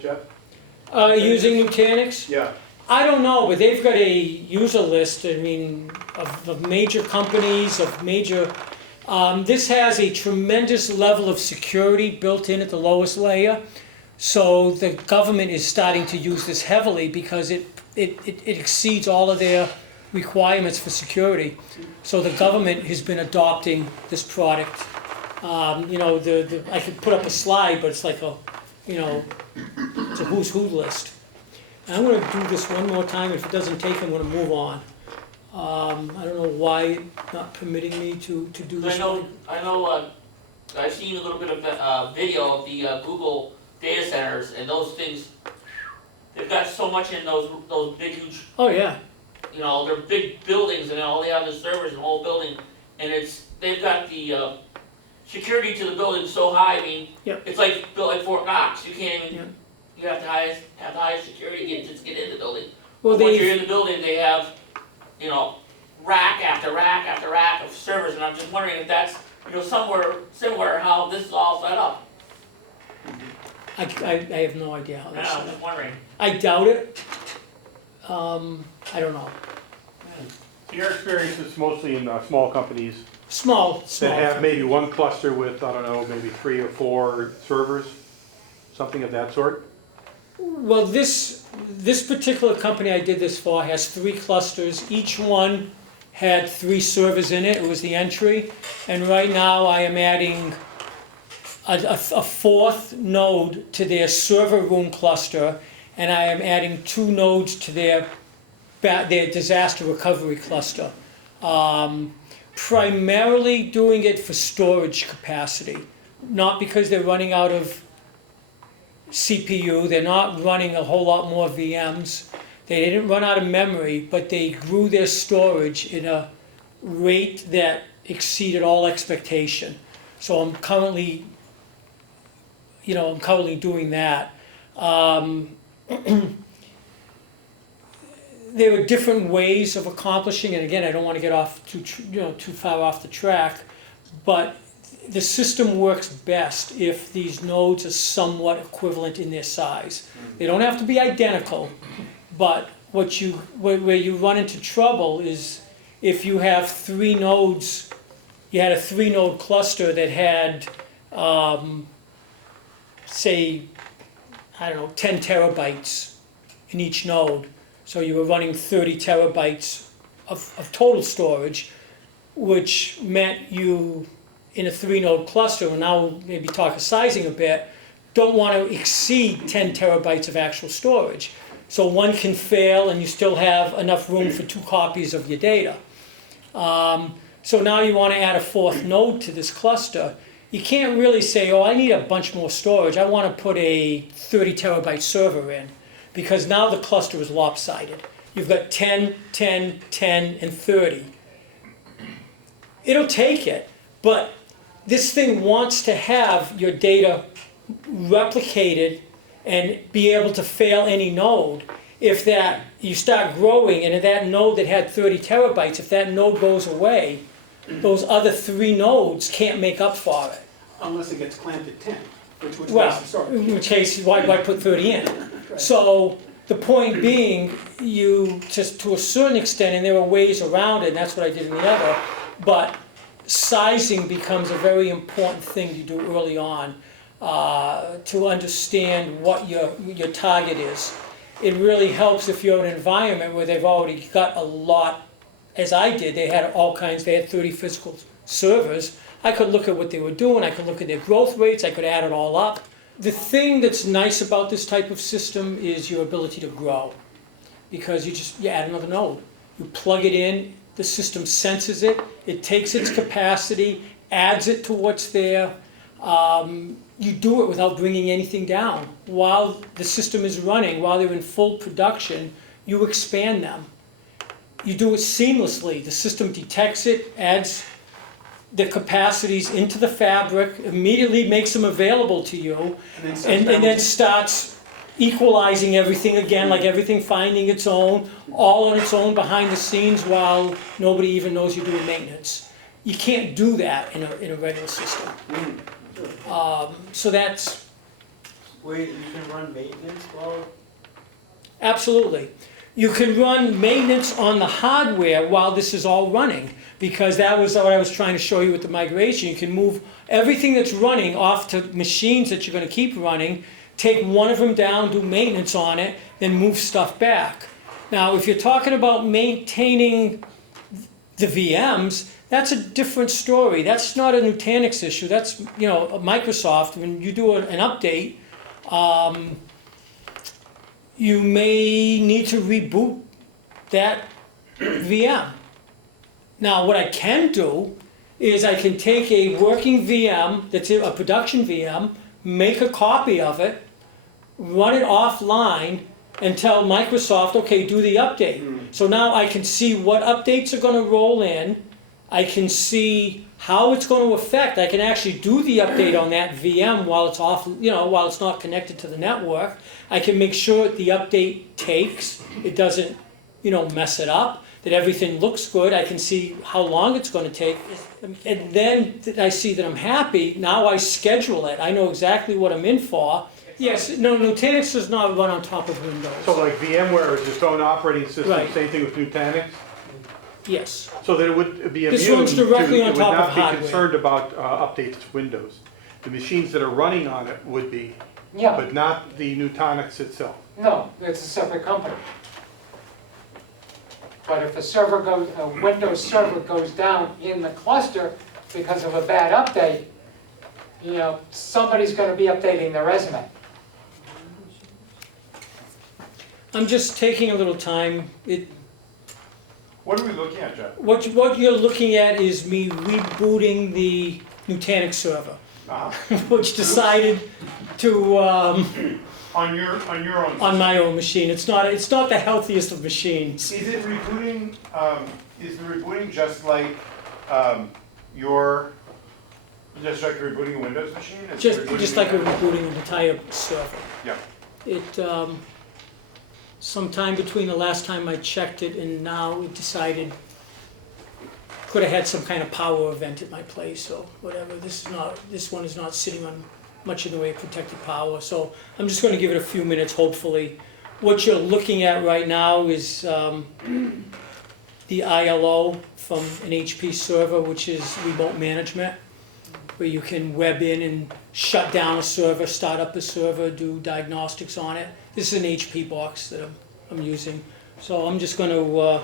Jeff? Using Nutanix? Yeah. I don't know, but they've got a user list, of major companies, of major, this has a tremendous level of security built in at the lowest layer. So the government is starting to use this heavily because it exceeds all of their requirements for security. So the government has been adopting this product. I could put up a slide, but it's like it's a who's who list. And I'm gonna do this one more time. If it doesn't take, I'm gonna move on. I don't know why it's not permitting me to do this. I know, I've seen a little bit of video of the Google data centers, and those things, they've got so much in those big huge, Oh, yeah. they're big buildings, and all they have is servers in the whole building, and they've got the security to the building so high, I mean, Yep. it's like built like Fort Knox, you can't Yep. even, you have the highest security just to get in the building. Well, Once you're they, in the building, they have, you know, rack after rack after rack of servers, and I'm just wondering if that's, you know, somewhere similar how this is all set up. I have no idea how Yeah, that's I'm set just up. wondering. I doubt it. I don't know. Your experience is mostly in small companies Small. that have maybe one cluster with, I don't know, maybe 3 or 4 servers, something of that sort? Well, this particular company I did this for has 3 clusters. Each one had 3 servers in it. It was the entry. And right now I am adding a 4th node to their server room cluster, and I am adding 2 nodes to their disaster recovery cluster. Primarily doing it for storage capacity, not because they're running out of CPU, they're not running a whole lot more VMs. They didn't run out of memory, but they grew their storage in a rate that exceeded all expectation. So I'm currently doing that. There are different ways of accomplishing, and again, I don't want to get off too far off the track, but the system works best if these nodes are somewhat equivalent in their size. They don't have to be identical, but where you run into trouble is if you have 3 nodes, you had a 3-node cluster that had, say, I don't know, 10 terabytes in each node. So you were running 30 terabytes of total storage, which meant you, in a 3-node cluster, and now we'll maybe talk of sizing a bit, don't want to exceed 10 terabytes of actual storage. So one can fail and you still have enough room for 2 copies of your data. So now you want to add a 4th node to this cluster. You can't really say, oh, I need a bunch more storage. I want to put a 30 terabyte server in, because now the cluster is lopsided. You've got 10, 10, 10, and 30. It'll take it, but this thing wants to have your data replicated and be able to fail any node. If that you start growing and if that node that had 30 terabytes, if that node goes away, those other 3 nodes can't make up for it. Unless it gets clamped at 10, which makes Well, the storage. in which case, why put 30 in? So the point being, you just to a certain extent, and there are ways around it, and that's what I did in the other, but sizing becomes a very important thing to do early on to understand what your target is. It really helps if you're in an environment where they've already got a lot, as I did, they had 30 physical servers. I could look at what they were doing, I could look at their growth rates, I could add it all up. The thing that's nice about this type of system is your ability to grow, because you add another node. You plug it in, the system senses it, it takes its capacity, adds it to what's there. You do it without bringing anything down. While the system is running, while they're in full production, you expand them. You do it seamlessly. The system detects it, adds the capacities into the fabric, immediately makes them available to you, and then starts equalizing everything again, like everything finding its own, all on its own behind the scenes while nobody even knows you're doing maintenance. You can't do that in a regular system. So that's... Wait, you can run maintenance while? Absolutely. You can run maintenance on the hardware while this is all running, because that was what I was trying to show you with the migration. You can move everything that's running off to machines that you're going to keep running, take one of them down, do maintenance on it, then move stuff back. Now, if you're talking about maintaining the VMs, that's a different story. That's not a Nutanix issue. That's, Microsoft. When you do an update, you may need to reboot that VM. Now, what I can do is I can take a working VM, that's a production VM, make a copy of it, run it offline, and tell Microsoft, okay, do the update. So now I can see what updates are going to roll in. I can see how it's going to affect. I can actually do the update on that VM while it's off, while it's not connected to the network. I can make sure the update takes, it doesn't, mess it up, that everything looks good. I can see how long it's going to take. And then that I see that I'm happy, now I schedule it. I know exactly what I'm in for. Yes, no, Nutanix does not run on top of Windows. So like VMware is its own operating system, Right. same thing with Nutanix? Yes. So that it would be This immune runs to, directly on it would top of not be hardware. concerned about updates to Windows. The machines that are running on it would be, Yeah, but not the Nutanix itself. no, it's a separate company. But if a Windows server goes down in the cluster because of a bad update, somebody's gonna be updating their resume. I'm just taking a little time. What are we looking at, Jeff? What you're looking at is me rebooting the Nutanix server, which decided to On your own. on my own machine. It's not the healthiest of machines. Is it rebooting, is the rebooting just like rebooting a Windows machine? Is it rebooting Just like a Windows? rebooting an entire server. Yeah. It sometime between the last time I checked it and now it decided could have had some kind of power event at my place or whatever. This one is not sitting on much in the way of protected power, so I'm just going to give it a few minutes, hopefully. What you're looking at right now is the ILO from an HP server, which is remote management, where you can web in and shut down a server, start up a server, do diagnostics on it. This is an HP box that I'm using, so I'm just going to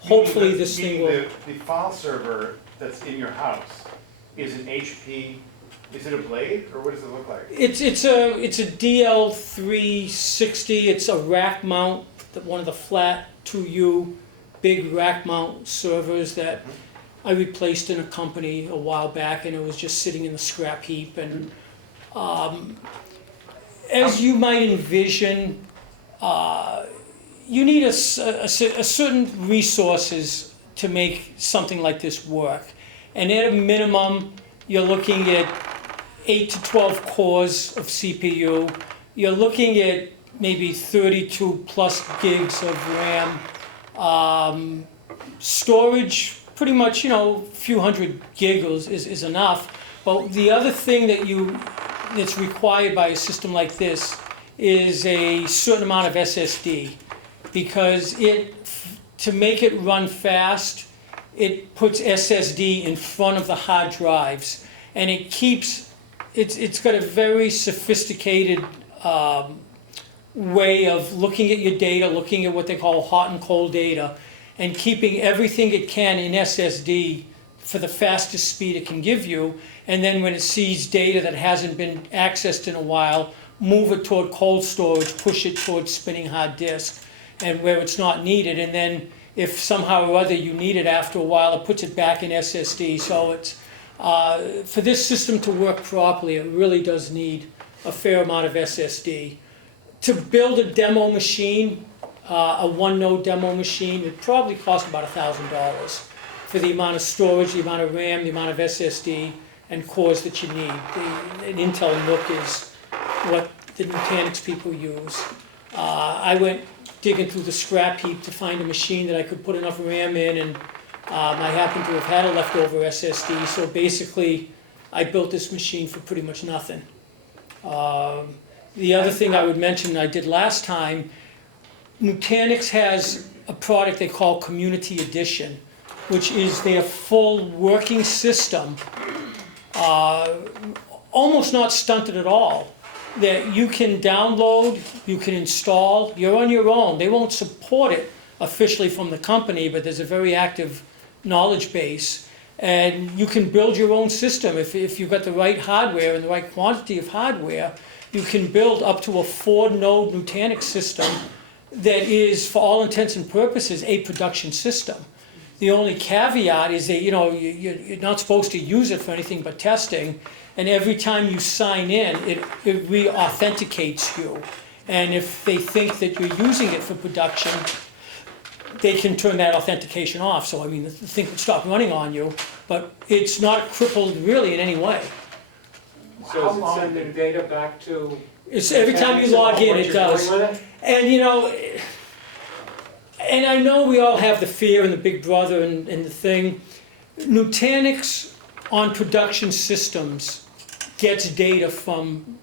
hopefully this thing will. The file server that's in your house is an HP. Is it a blade, or what does it look like? It's a DL360. It's a rack mount, one of the flat 2U big rack mount servers that I replaced in a company a while back, and it was just sitting in the scrap heap. And as you might envision, you need a certain resources to make something like this work. And at a minimum, you're looking at 8 to 12 cores of CPU. You're looking at maybe 32 plus gigs of RAM. Storage, pretty much, a few hundred gigs is enough. But the other thing that's required by a system like this is a certain amount of SSD, because to make it run fast, it puts SSD in front of the hard drives, and it's got a very sophisticated way of looking at your data, looking at what they call hot and cold data, and keeping everything it can in SSD for the fastest speed it can give you. And then when it sees data that hasn't been accessed in a while, move it toward cold storage, push it towards spinning hard disk, and where it's not needed. And then if somehow or other you need it after a while, it puts it back in SSD. So it's for this system to work properly, it really does need a fair amount of SSD. To build a demo machine, a one-node demo machine, it probably cost about $1,000 for the amount of storage, the amount of RAM, the amount of SSD, and cores that you need. An Intel NUC is what the Nutanix people use. I went digging through the scrap heap to find a machine that I could put enough RAM in, and I happen to have had a leftover SSD, so basically I built this machine for pretty much nothing. The other thing I would mention I did last time, Nutanix has a product they call Community Edition, which is their full working system, almost not stunted at all, that you can download, you can install, you're on your own. They won't support it officially from the company, but there's a very active knowledge base, and you can build your own system. If you've got the right hardware and the right quantity of hardware, you can build up to a 4-node Nutanix system that is, for all intents and purposes, a production system. The only caveat is that you're not supposed to use it for anything but testing, and every time you sign in, it re-authenticates you. And if they think that you're using it for production, they can turn that authentication off. So I mean, the thing could stop running on you, but it's not crippled really in any way. So is it sending data back to? It's every time you log in, it does. And you know, and I know we all have the fear and the big brother and the thing. Nutanix on production systems gets data from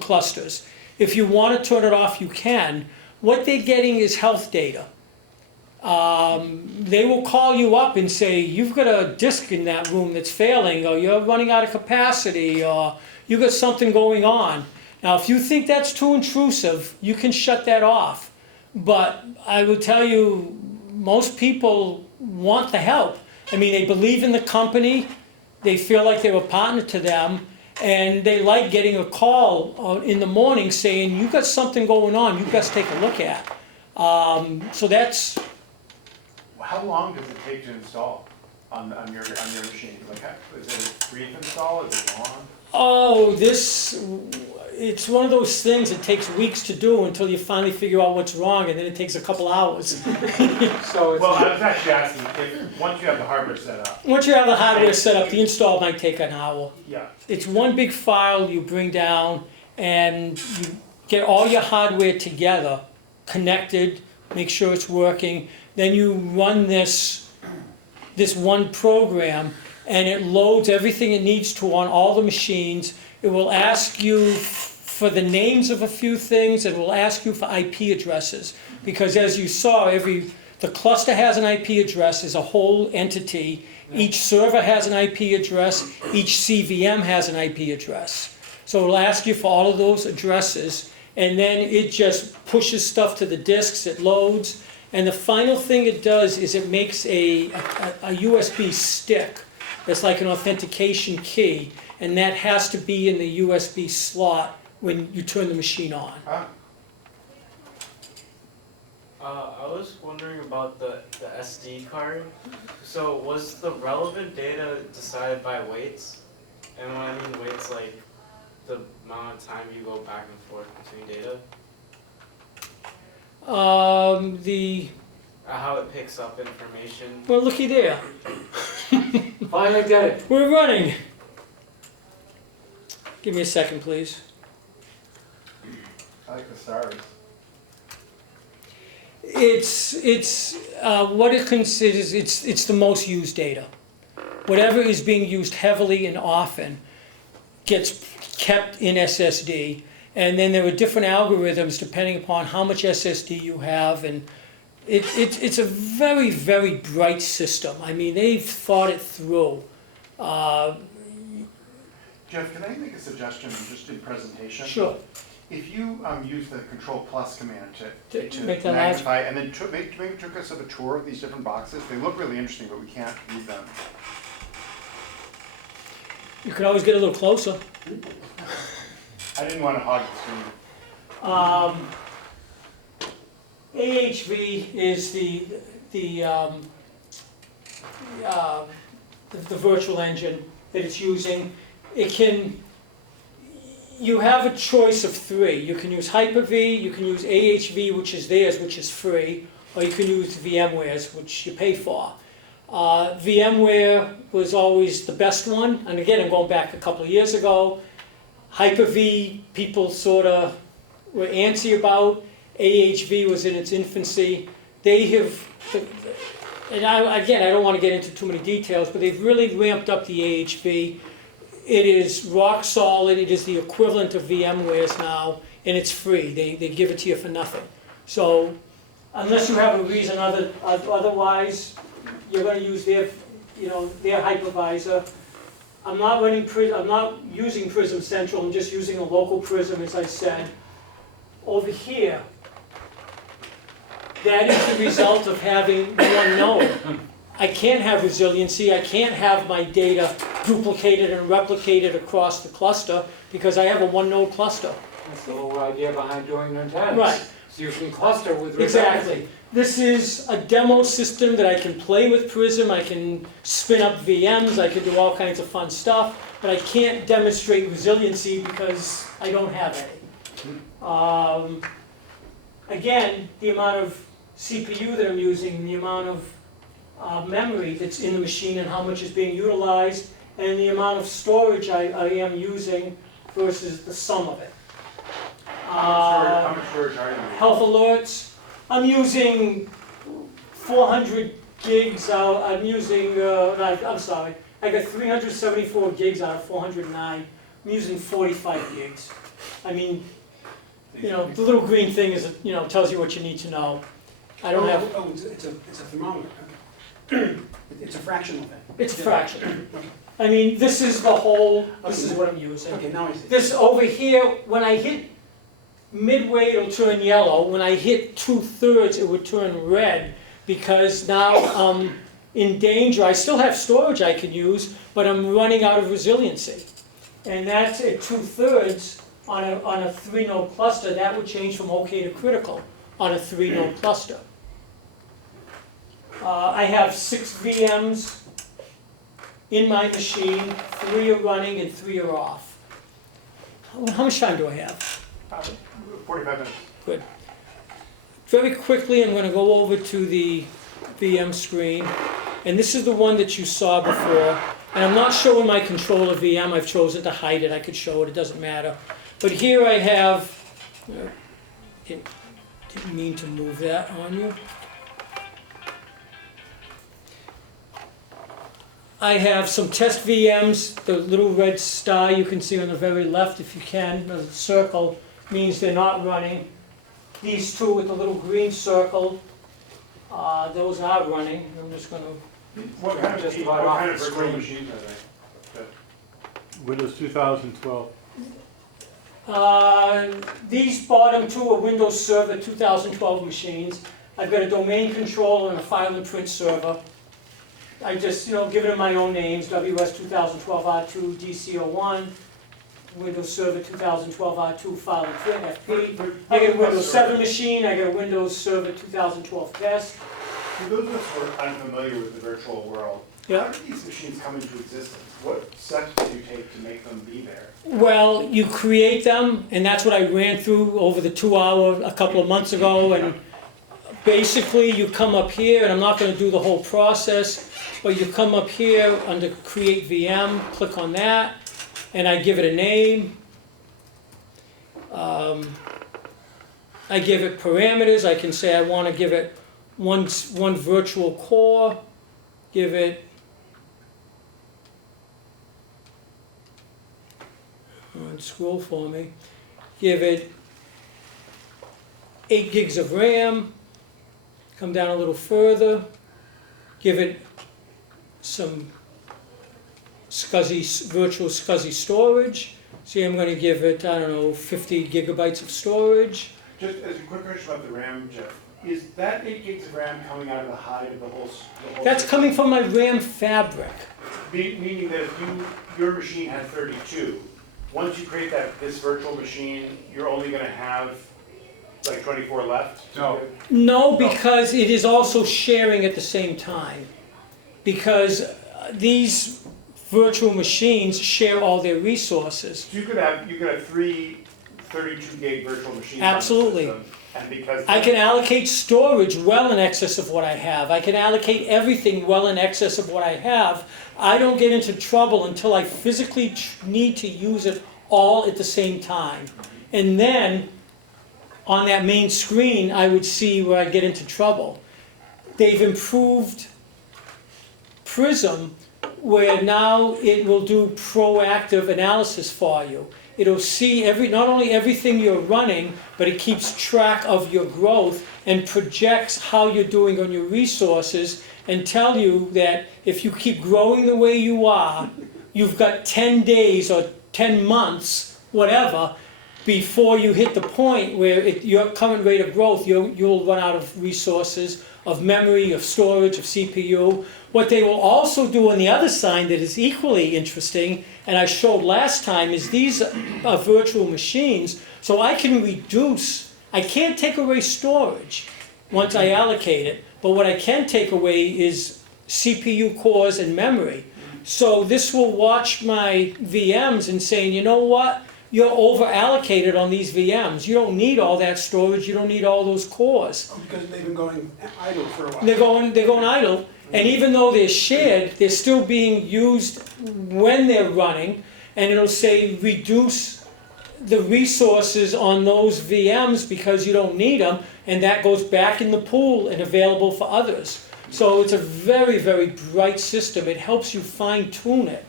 clusters. If you want to turn it off, you can. What they're getting is health data. They will call you up and say, you've got a disk in that room that's failing, or you're running out of capacity, or you've got something going on. Now, if you think that's too intrusive, you can shut that off. But I will tell you, most people want the help. I mean, they believe in the company, they feel like they're a partner to them, and they like getting a call in the morning saying, you've got something going on, you've got to take a look at. So that's... How long does it take to install on your machine? Like, is it a brief install? Is it long? Oh, it's one of those things that takes weeks to do until you finally figure out what's wrong, and then it takes a couple hours. So it's. Well, I was actually asking if, once you have the hardware set up. Once you have the hardware set up, the install might take an hour. Yeah. It's one big file you bring down, and you get all your hardware together, connected, make sure it's working. Then you run this one program, and it loads everything it needs to on all the machines. It will ask you for the names of a few things. It will ask you for IP addresses, because as you saw, the cluster has an IP address as a whole entity. Each server has an IP address. Each CVM has an IP address. So it'll ask you for all of those addresses, and then it just pushes stuff to the disks. It loads. And the final thing it does is it makes a USB stick that's like an authentication key, and that has to be in the USB slot when you turn the machine on. I was wondering about the SD card. So was the relevant data decided by weights? And when I mean weights, like the amount of time you go back and forth between data? How it picks up information. Well, looky there. Finally did it. We're running. Give me a second, please. I like the stars. It's what it considers. It's the most used data. Whatever is being used heavily and often gets kept in SSD, and then there are different algorithms depending upon how much SSD you have, and it's a very, very bright system. I mean, they've thought it through. Jeff, can I make a suggestion just in presentation? Sure. If you use the Control Plus command to make that large. magnify, and then maybe took us of a tour of these different boxes. They look really interesting, but we can't read them. You could always get a little closer. I didn't want to hog the screen. AHV is the virtual engine that it's using. You have a choice of three. You can use Hyper-V, you can use AHV, which is theirs, which is free, or you can use VMware's, which you pay for. VMware was always the best one, and again, I'm going back a couple of years ago. Hyper-V, people sort of were antsy about. AHV was in its infancy. They have, and I don't want to get into too many details, but they've really ramped up the AHV. It is rock solid. It is the equivalent of VMware's now, and it's free. They give it to you for nothing. So unless you have a reason otherwise, you're going to use their hypervisor. I'm not using Prism Central. I'm just using a local Prism, as I said. Over here, that is the result of having one node. I can't have resiliency. I can't have my data duplicated and replicated across the cluster because I have a one node cluster. That's the whole idea behind doing Nutanix. Right. So you can cluster with Exactly. This is a demo system that I can play with Prism. I can spin up VMs. I can do all kinds of fun stuff. But I can't demonstrate resiliency because I don't have any. Again, the amount of CPU that I'm using, the amount of memory that's in the machine and how much is being utilized, and the amount of storage I am using versus the sum of it. How much storage are you using? Health alerts, I'm using 400 gigs out, I'm using, I'm sorry, I got 374 gigs out of 409. I'm using 45 gigs. I mean, you know, the little green thing is, you know, tells you what you need to know. I don't have, Oh, it's a thermometer, okay. It's a fractional thing. it's a fraction. Okay. I mean, this is the whole, this is what I'm using. Okay, now I see. This over here, when I hit midway, it'll turn yellow. When I hit 2/3, it would turn red, because now I'm in danger. I still have storage I can use, but I'm running out of resiliency. And that's at 2/3 on a 3-node cluster. That would change from okay to critical on a 3-node cluster. I have 6 VMs in my machine. 3 are running and 3 are off. How much time do I have? 45 minutes. Good. Very quickly, I'm going to go over to the VM screen. And this is the one that you saw before. And I'm not showing my controller VM. I've chosen to hide it. I could show it. It doesn't matter. But here I have... didn't mean to move that on you. I have some test VMs. The little red star you can see on the very left, if you can. The circle means they're not running. These two with the little green circle, those are running. I'm just going to... What kind of Just virtual about off the screen. machines are they? Windows 2012. These bottom two are Windows Server 2012 machines. I've got a domain controller and a file and print server. I just, given them my own names, WS 2012 R2 DC01, Windows Server 2012 R2 file and print FP. I got a Windows 7 machine, I got a Windows Server 2012 test. For those of us who are unfamiliar with the virtual world, Yeah. how did these machines come into existence? What steps did you take to make them be there? Well, you create them, and that's what I ran through over the 2 hour a couple of months ago. And basically, you come up here, and I'm not going to do the whole process, but you come up here under Create VM, click on that, and I give it a name. I give it parameters. I can say I want to give it one virtual core, give it scroll for me, give it 8 gigs of RAM, come down a little further, give it some virtual SCSI storage. See, I'm going to give it, 50 gigabytes of storage. Just as a quick question about the RAM, Jeff, is that 8 gigs of RAM coming out of the hide of the whole That's system? coming from my RAM fabric. Meaning that if your machine had 32, once you create this virtual machine, you're only going to have like 24 left? No, because it is also sharing at the same time. Because these virtual machines share all their resources. So you could have 3 32 gig virtual machines. Absolutely. On the system, and because I can allocate storage well in excess of what I have. I can allocate everything well in excess of what I have. I don't get into trouble until I physically need to use it all at the same time. And then, on that main screen, I would see where I get into trouble. They've improved Prism, where now it will do proactive analysis for you. It'll see not only everything you're running, but it keeps track of your growth and projects how you're doing on your resources and tell you that if you keep growing the way you are, you've got 10 days or 10 months, whatever, before you hit the point where your current rate of growth, you'll run out of resources, of memory, of storage, of CPU. What they will also do on the other side that is equally interesting, and I showed last time, is these are virtual machines, so I can reduce, I can't take away storage once I allocate it, but what I can take away is CPU cores and memory. So this will watch my VMs and saying, you know what, you're over allocated on these VMs. You don't need all that storage, you don't need all those cores. Oh, because they've been going idle for a while. They're going idle, and even though they're shared, they're still being used when they're running, and it'll say reduce the resources on those VMs because you don't need them, and that goes back in the pool and available for others. So it's a very, very bright system. It helps you fine tune it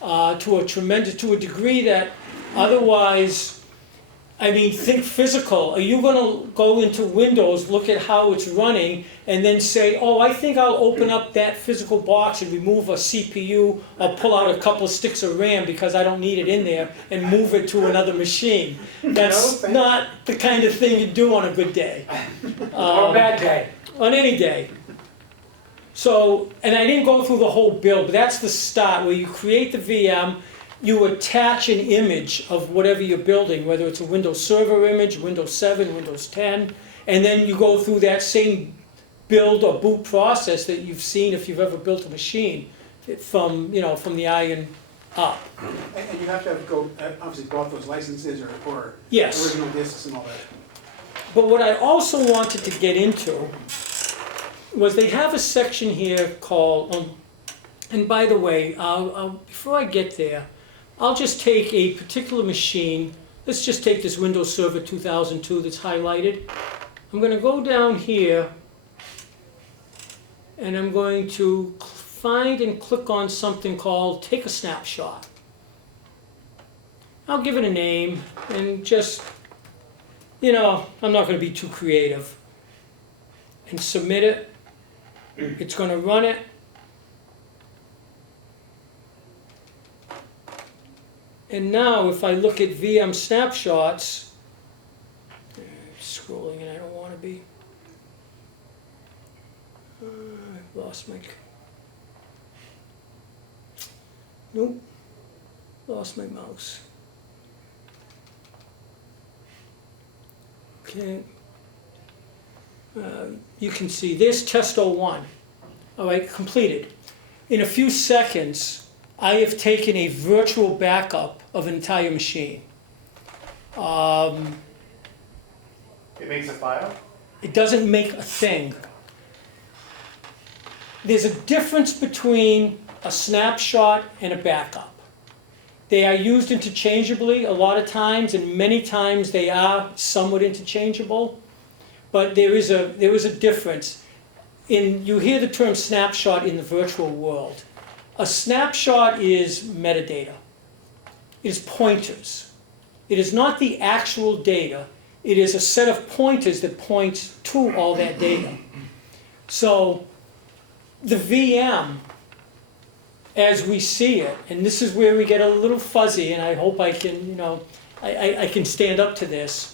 to a degree that otherwise, I mean, think physical. Are you going to go into Windows, look at how it's running, and then say, oh, I think I'll open up that physical box and remove a CPU or pull out a couple of sticks of RAM because I don't need it in there and move it to another machine? That's not the kind of thing you do on a good day. Or a bad day. On any day. So, and I didn't go through the whole build, but that's the start where you create the VM, you attach an image of whatever you're building, whether it's a Windows Server image, Windows 7, Windows 10, and then you go through that same build or boot process that you've seen if you've ever built a machine from the iron up. And you have to obviously bought those licenses or Yes. original discs and all that. But what I also wanted to get into was they have a section here called, and by the way, before I get there, I'll just take a particular machine. Let's just take this Windows Server 2002 that's highlighted. I'm going to go down here and I'm going to find and click on something called Take a Snapshot. I'll give it a name and just, I'm not going to be too creative. And submit it. It's going to run it. And now if I look at VM snapshots, scrolling and I don't want to be. I've lost my, nope, lost my mouse. Okay. You can see there's test 01. All right, completed. In a few seconds, I have taken a virtual backup of an entire machine. It makes a file? It doesn't make a thing. There's a difference between a snapshot and a backup. They are used interchangeably a lot of times, and many times they are somewhat interchangeable. But there is a difference. You hear the term snapshot in the virtual world. A snapshot is metadata. It is pointers. It is not the actual data. It is a set of pointers that points to all that data. So the VM, as we see it, and this is where we get a little fuzzy, and I hope I can, I can stand up to this,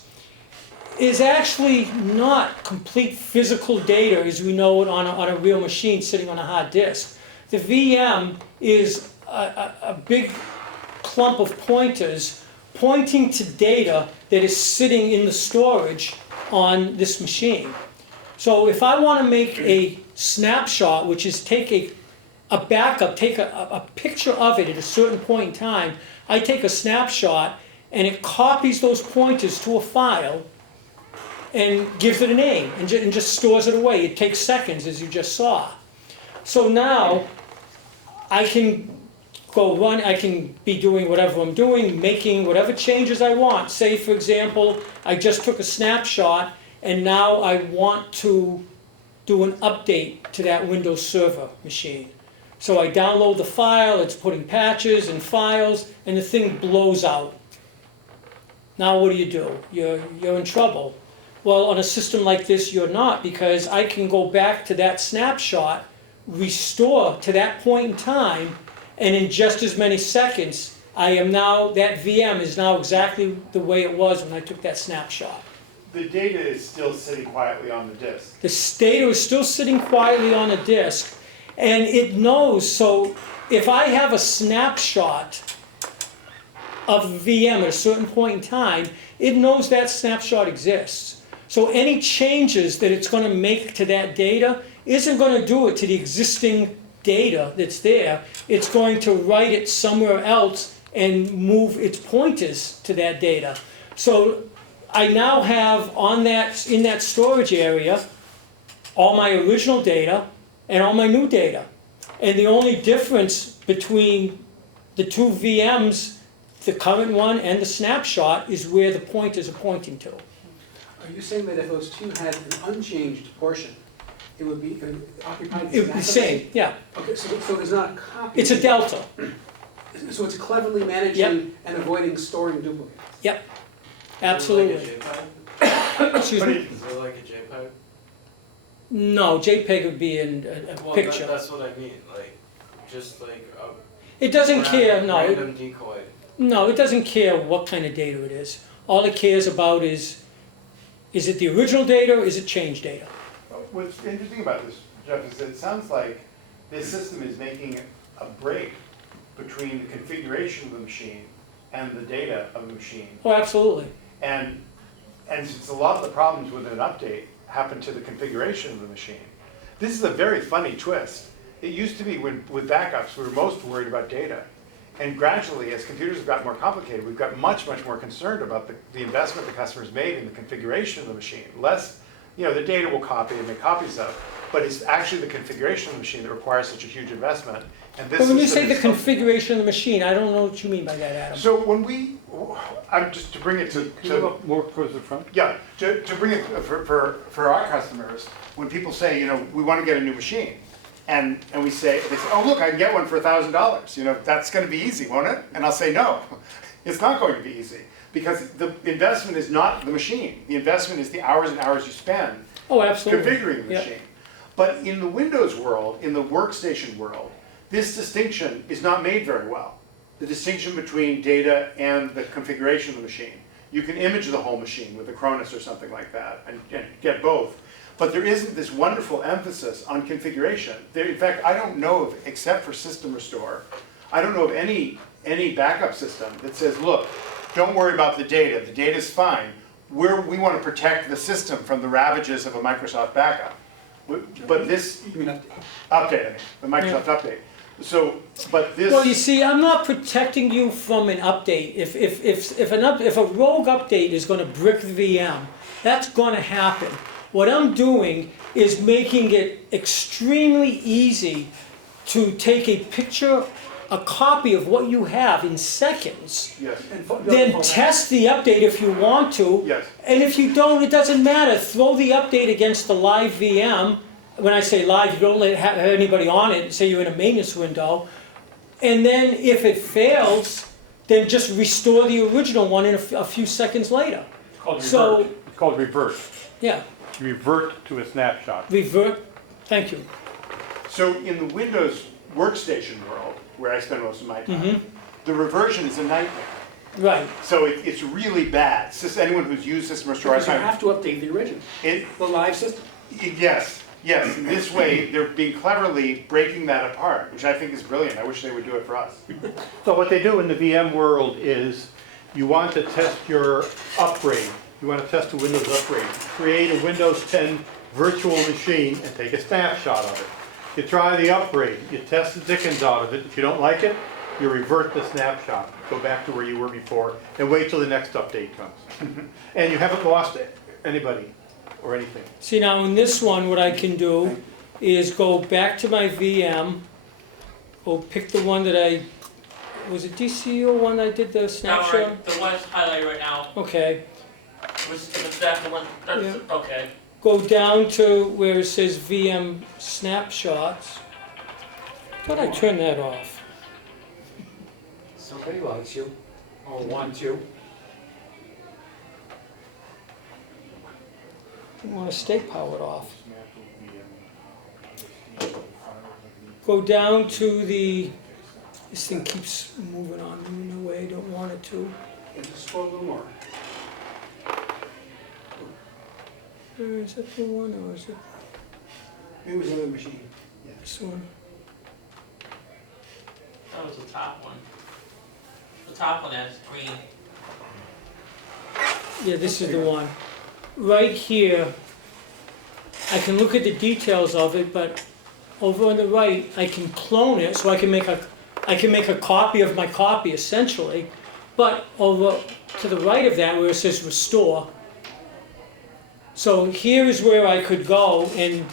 is actually not complete physical data as we know it on a real machine sitting on a hard disk. The VM is a big clump of pointers pointing to data that is sitting in the storage on this machine. So if I want to make a snapshot, which is take a backup, take a picture of it at a certain point in time, I take a snapshot and it copies those pointers to a file and gives it a name and just stores it away. It takes seconds, as you just saw. So now I can go run, I can be doing whatever I'm doing, making whatever changes I want. Say, for example, I just took a snapshot and now I want to do an update to that Windows Server machine. So I download the file, it's putting patches and files, and the thing blows out. Now what do? You're in trouble. Well, on a system like this, you're not, because I can go back to that snapshot, restore to that point in time, and in just as many seconds, that VM is now exactly the way it was when I took that snapshot. The data is still sitting quietly on the disk. The data is still sitting quietly on a disk, and it knows, so if I have a snapshot of a VM at a certain point in time, it knows that snapshot exists. So any changes that it's going to make to that data isn't going to do it to the existing data that's there. It's going to write it somewhere else and move its pointers to that data. So I now have in that storage area, all my original data and all my new data. And the only difference between the two VMs, the current one and the snapshot, is where the pointers are pointing to. Are you saying that if those two had an unchanged portion, it would be occupied? It would be the same, yeah. Okay, so there's not a copy. It's a delta. So it's cleverly managing and avoiding storing duplicates. Yep, Is it absolutely. like a JPEG? Excuse me? Is it like a JPEG? No, JPEG would be in a Well, picture. that's what I mean, like, just like a It doesn't care, no. random decoy. No, it doesn't care what kind of data it is. All it cares about is it the original data or is it changed data? What's interesting about this, Jeff, is that it sounds like this system is making a break between the configuration of the machine and the data of the machine. Oh, absolutely. And since a lot of the problems with an update happen to the configuration of the machine, this is a very funny twist. It used to be with backups, we were most worried about data. And gradually, as computers have gotten more complicated, we've got much more concerned about the investment the customers made in the configuration of the machine. Less, the data will copy and make copies of, but it's actually the configuration of the machine that requires such a huge investment. And this But when you system say the is- configuration of the machine, I don't know what you mean by that, Adam. So when I'm just to bring it to More towards the front? yeah, to bring it for our customers, when people say, we want to get a new machine, and they say, oh look, I can get one for $1,000. That's going to be easy, won't it? And I'll say, no, it's not going to be easy, because the investment is not the machine. The investment is the hours and hours you spend Oh, absolutely. configuring the Yeah. machine. But in the Windows world, in the workstation world, this distinction is not made very well. The distinction between data and the configuration of the machine. You can image the whole machine with a Cronus or something like that and get both. But there isn't this wonderful emphasis on configuration. In fact, I don't know of, except for System Restore, I don't know of any backup system that says, look, don't worry about the data. The data's fine. We want to protect the system from the ravages of a Microsoft backup. But this You mean update, the Microsoft update. So, but this. Well, you see, I'm not protecting you from an update. If a rogue update is going to brick the VM, that's going to happen. What I'm doing is making it extremely easy to take a picture, a copy of what you have in seconds, Yes, then test the update if you want to. yes. And if you don't, it doesn't matter. Throw the update against the live VM. When I say live, you don't have anybody on it. Say you're in a maintenance window. And then if it fails, then just restore the original one in a few seconds later. It's called So- revert. It's called revert. Yeah, Revert to a snapshot. revert. Thank you. So in the Windows workstation world, where I spend most of my time, the reversion is a nightmare. Right. So it's really bad. Anyone who's used System Restore, Because you have to update the original, the live system. yes. In this way, they're being cleverly breaking that apart, which I think is brilliant. I wish they would do it for us. So what they do in the VM world is you want to test your upgrade. You want to test a Windows upgrade. Create a Windows 10 virtual machine and take a snapshot of it. You try the upgrade. You test the dickens out of it. If you don't like it, you revert the snapshot. Go back to where you were before and wait till the next update comes. And you haven't lost anybody or anything. See, now in this one, what I can do is go back to my VM, go pick the one that was it DCO one I did the No, snapshot? right, the one that's highlighted right now, Okay. was that the one, that's, Yeah. okay. Go down to where it says VM snapshots. Thought I turned that off. Somebody likes you, or wants you. I want to stay powered off. Go down to this thing keeps moving on in a way I don't want it to. And just scroll a little more. Is that the one or is it It was another machine. this one? That was the top one. The top one has green. Yeah, this is the one. Right here, I can look at the details of it, but over on the right, I can clone it so I can make a I can make a copy of my copy essentially, but over to the right of that where it says restore. So here is where I could go and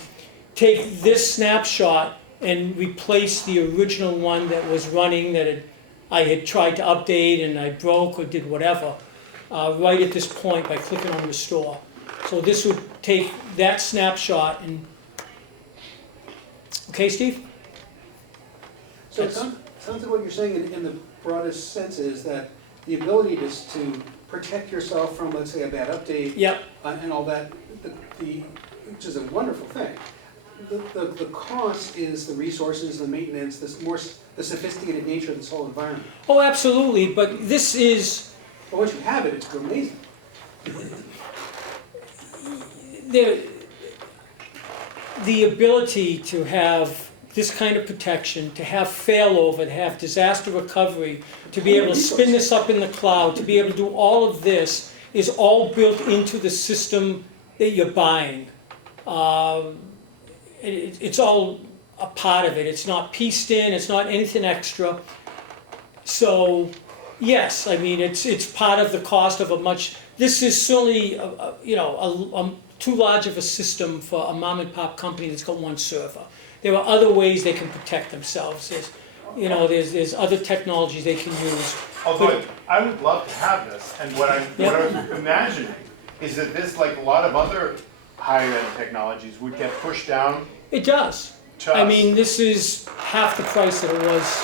take this snapshot and replace the original one that was running that I had tried to update and I broke or did whatever, right at this point by clicking on restore. So this would take that snapshot and, okay, Steve? So it sounds like what you're saying in the broadest sense is that the ability to protect yourself from, let's say, a bad update. Yep. And all that, which is a wonderful thing. The cost is the resources, the maintenance, the sophisticated nature of this whole environment. Oh, absolutely, but this is, But once you have it, it's amazing. the ability to have this kind of protection, to have failover, to have disaster recovery, to be able to spin this up in the cloud, to be able to do all of this is all built into the system that you're buying. It's all a part of it. It's not pieced in, it's not anything extra. So, yes, I mean, it's part of the cost of a much, this is certainly, too large of a system for a mom and pop company that's got one server. There are other ways they can protect themselves. There's other technologies they can use. Although I would love to have this, and what I was imagining is that this, like a lot of other higher-end technologies, would get pushed down It does. to us. I mean, this is half the price that it was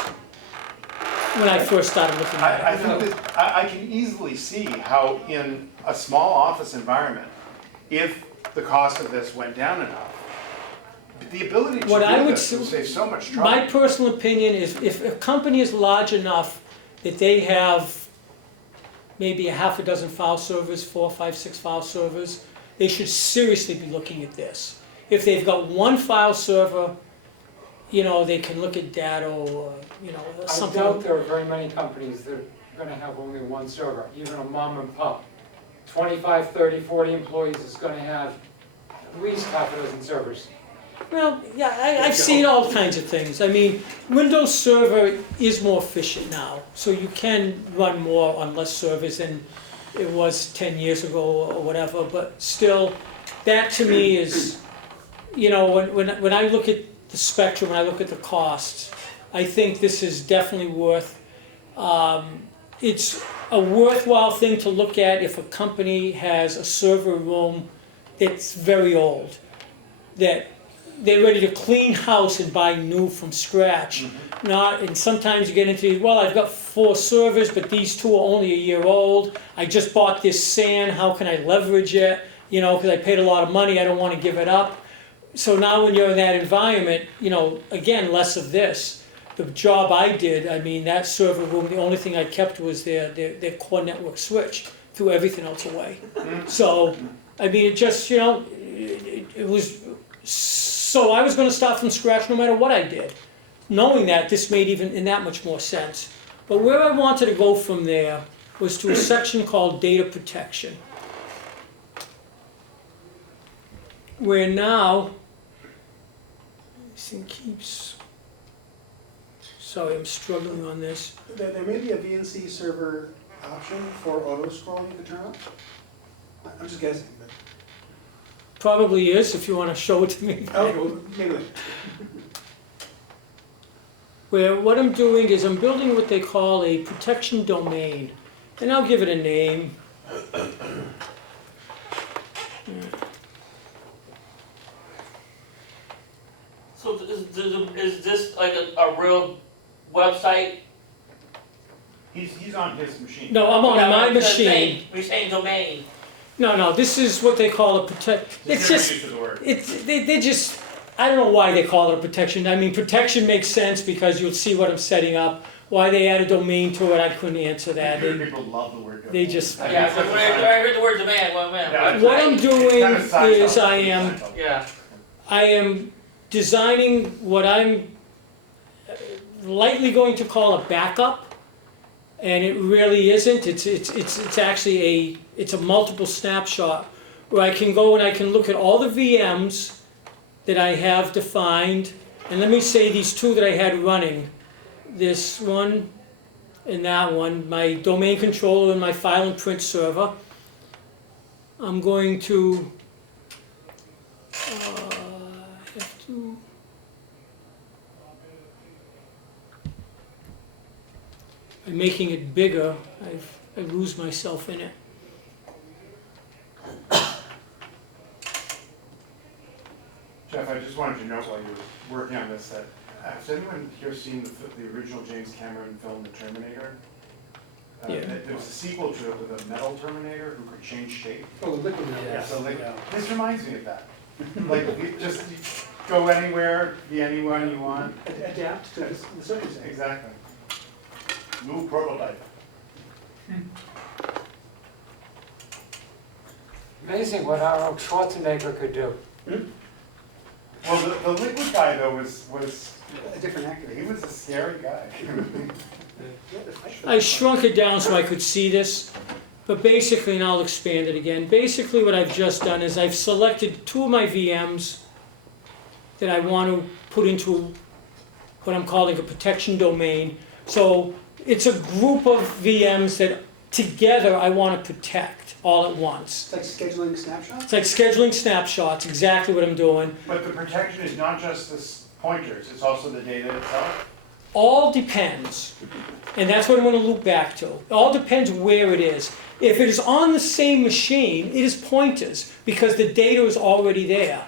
when I first started looking at I it. think that I can easily see how in a small office environment, if the cost of this went down enough, the ability to What I do would this would save so much My trouble. personal opinion is if a company is large enough that they have maybe a half a dozen file servers, 4, 5, 6 file servers, they should seriously be looking at this. If they've got one file server, they can look at data or, I something. doubt there are very many companies that are gonna have only one server, even a mom and pop. 25, 30, 40 employees is gonna have at least half a dozen servers. Well, yeah, I've seen all kinds of things. I mean, Windows Server is more efficient now, so you can run more on less servers than it was 10 years ago or whatever, but still, that to me is, when I look at the spectrum, when I look at the costs, I think this is definitely worth, it's a worthwhile thing to look at if a company has a server room that's very old, that they're ready to clean house and buy new from scratch. And sometimes you get into, well, I've got 4 servers, but these 2 are only a year old. I just bought this SAN, how can I leverage it? Because I paid a lot of money, I don't want to give it up. So now when you're in that environment, again, less of this. The job I did, I mean, that server room, the only thing I kept was their core network switch, threw everything else away. So, I mean, it just, it was, so I was going to start from scratch no matter what I did, knowing that this made even in that much more sense. But where I wanted to go from there was to a section called data protection, where now, this thing keeps, sorry, I'm struggling on this. There may be a VNC server option for auto scroll you could turn on. I'm just guessing, but. Probably is, if you want to show it to me. Okay, well, maybe later. Where what I'm doing is I'm building what they call a protection domain, and I'll give it a name. So is this like a real website? He's on his machine. No, I'm on Yeah, my I'm just machine. saying- We're saying domain. No, this is what they call a protect. It's just, Different use of the word. they just, I don't know why they call it a protection. I mean, protection makes sense because you'll see what I'm setting up. Why they add a domain to it, I couldn't answer that. People love the word. They just, Yeah, so when I heard the word domain, well, man. Yeah, what I'm doing Kind of size is up. Yeah. I am designing what I'm lightly going to call a backup, and it really isn't. It's actually a multiple snapshot where I can go and I can look at all the VMs that I have defined, and let me say these 2 that I had running this one and that one, my domain controller and my file and print server. I'm going to have to by making it bigger, I lose myself in it. Jeff, I just wanted to note while you were working on this that, has anyone here seen the original James Cameron film, The Terminator? Yeah. There was a sequel to it with a metal Terminator who could change shape. Oh, liquid metal. Yeah, so like, this reminds me of that. Like, you just go anywhere, be anyone you want. Adapt to the circumstances. Exactly. New prototype. Amazing what Arnold Schwarzenegger could do. Well, the liquid guy though was A different actor. he was a scary guy. I shrunk it down so I could see this, but basically, and I'll expand it again, basically what I've just done is I've selected 2 of my VMs that I want to put into what I'm calling a protection domain. So it's a group of VMs that together I want to protect all at once. It's like scheduling snapshots? It's like scheduling snapshots, exactly what I'm doing. But the protection is not just the pointers, it's also the data itself? All depends, and that's what I'm going to loop back to. It all depends where it is. If it is on the same machine, it is pointers, because the data is already there.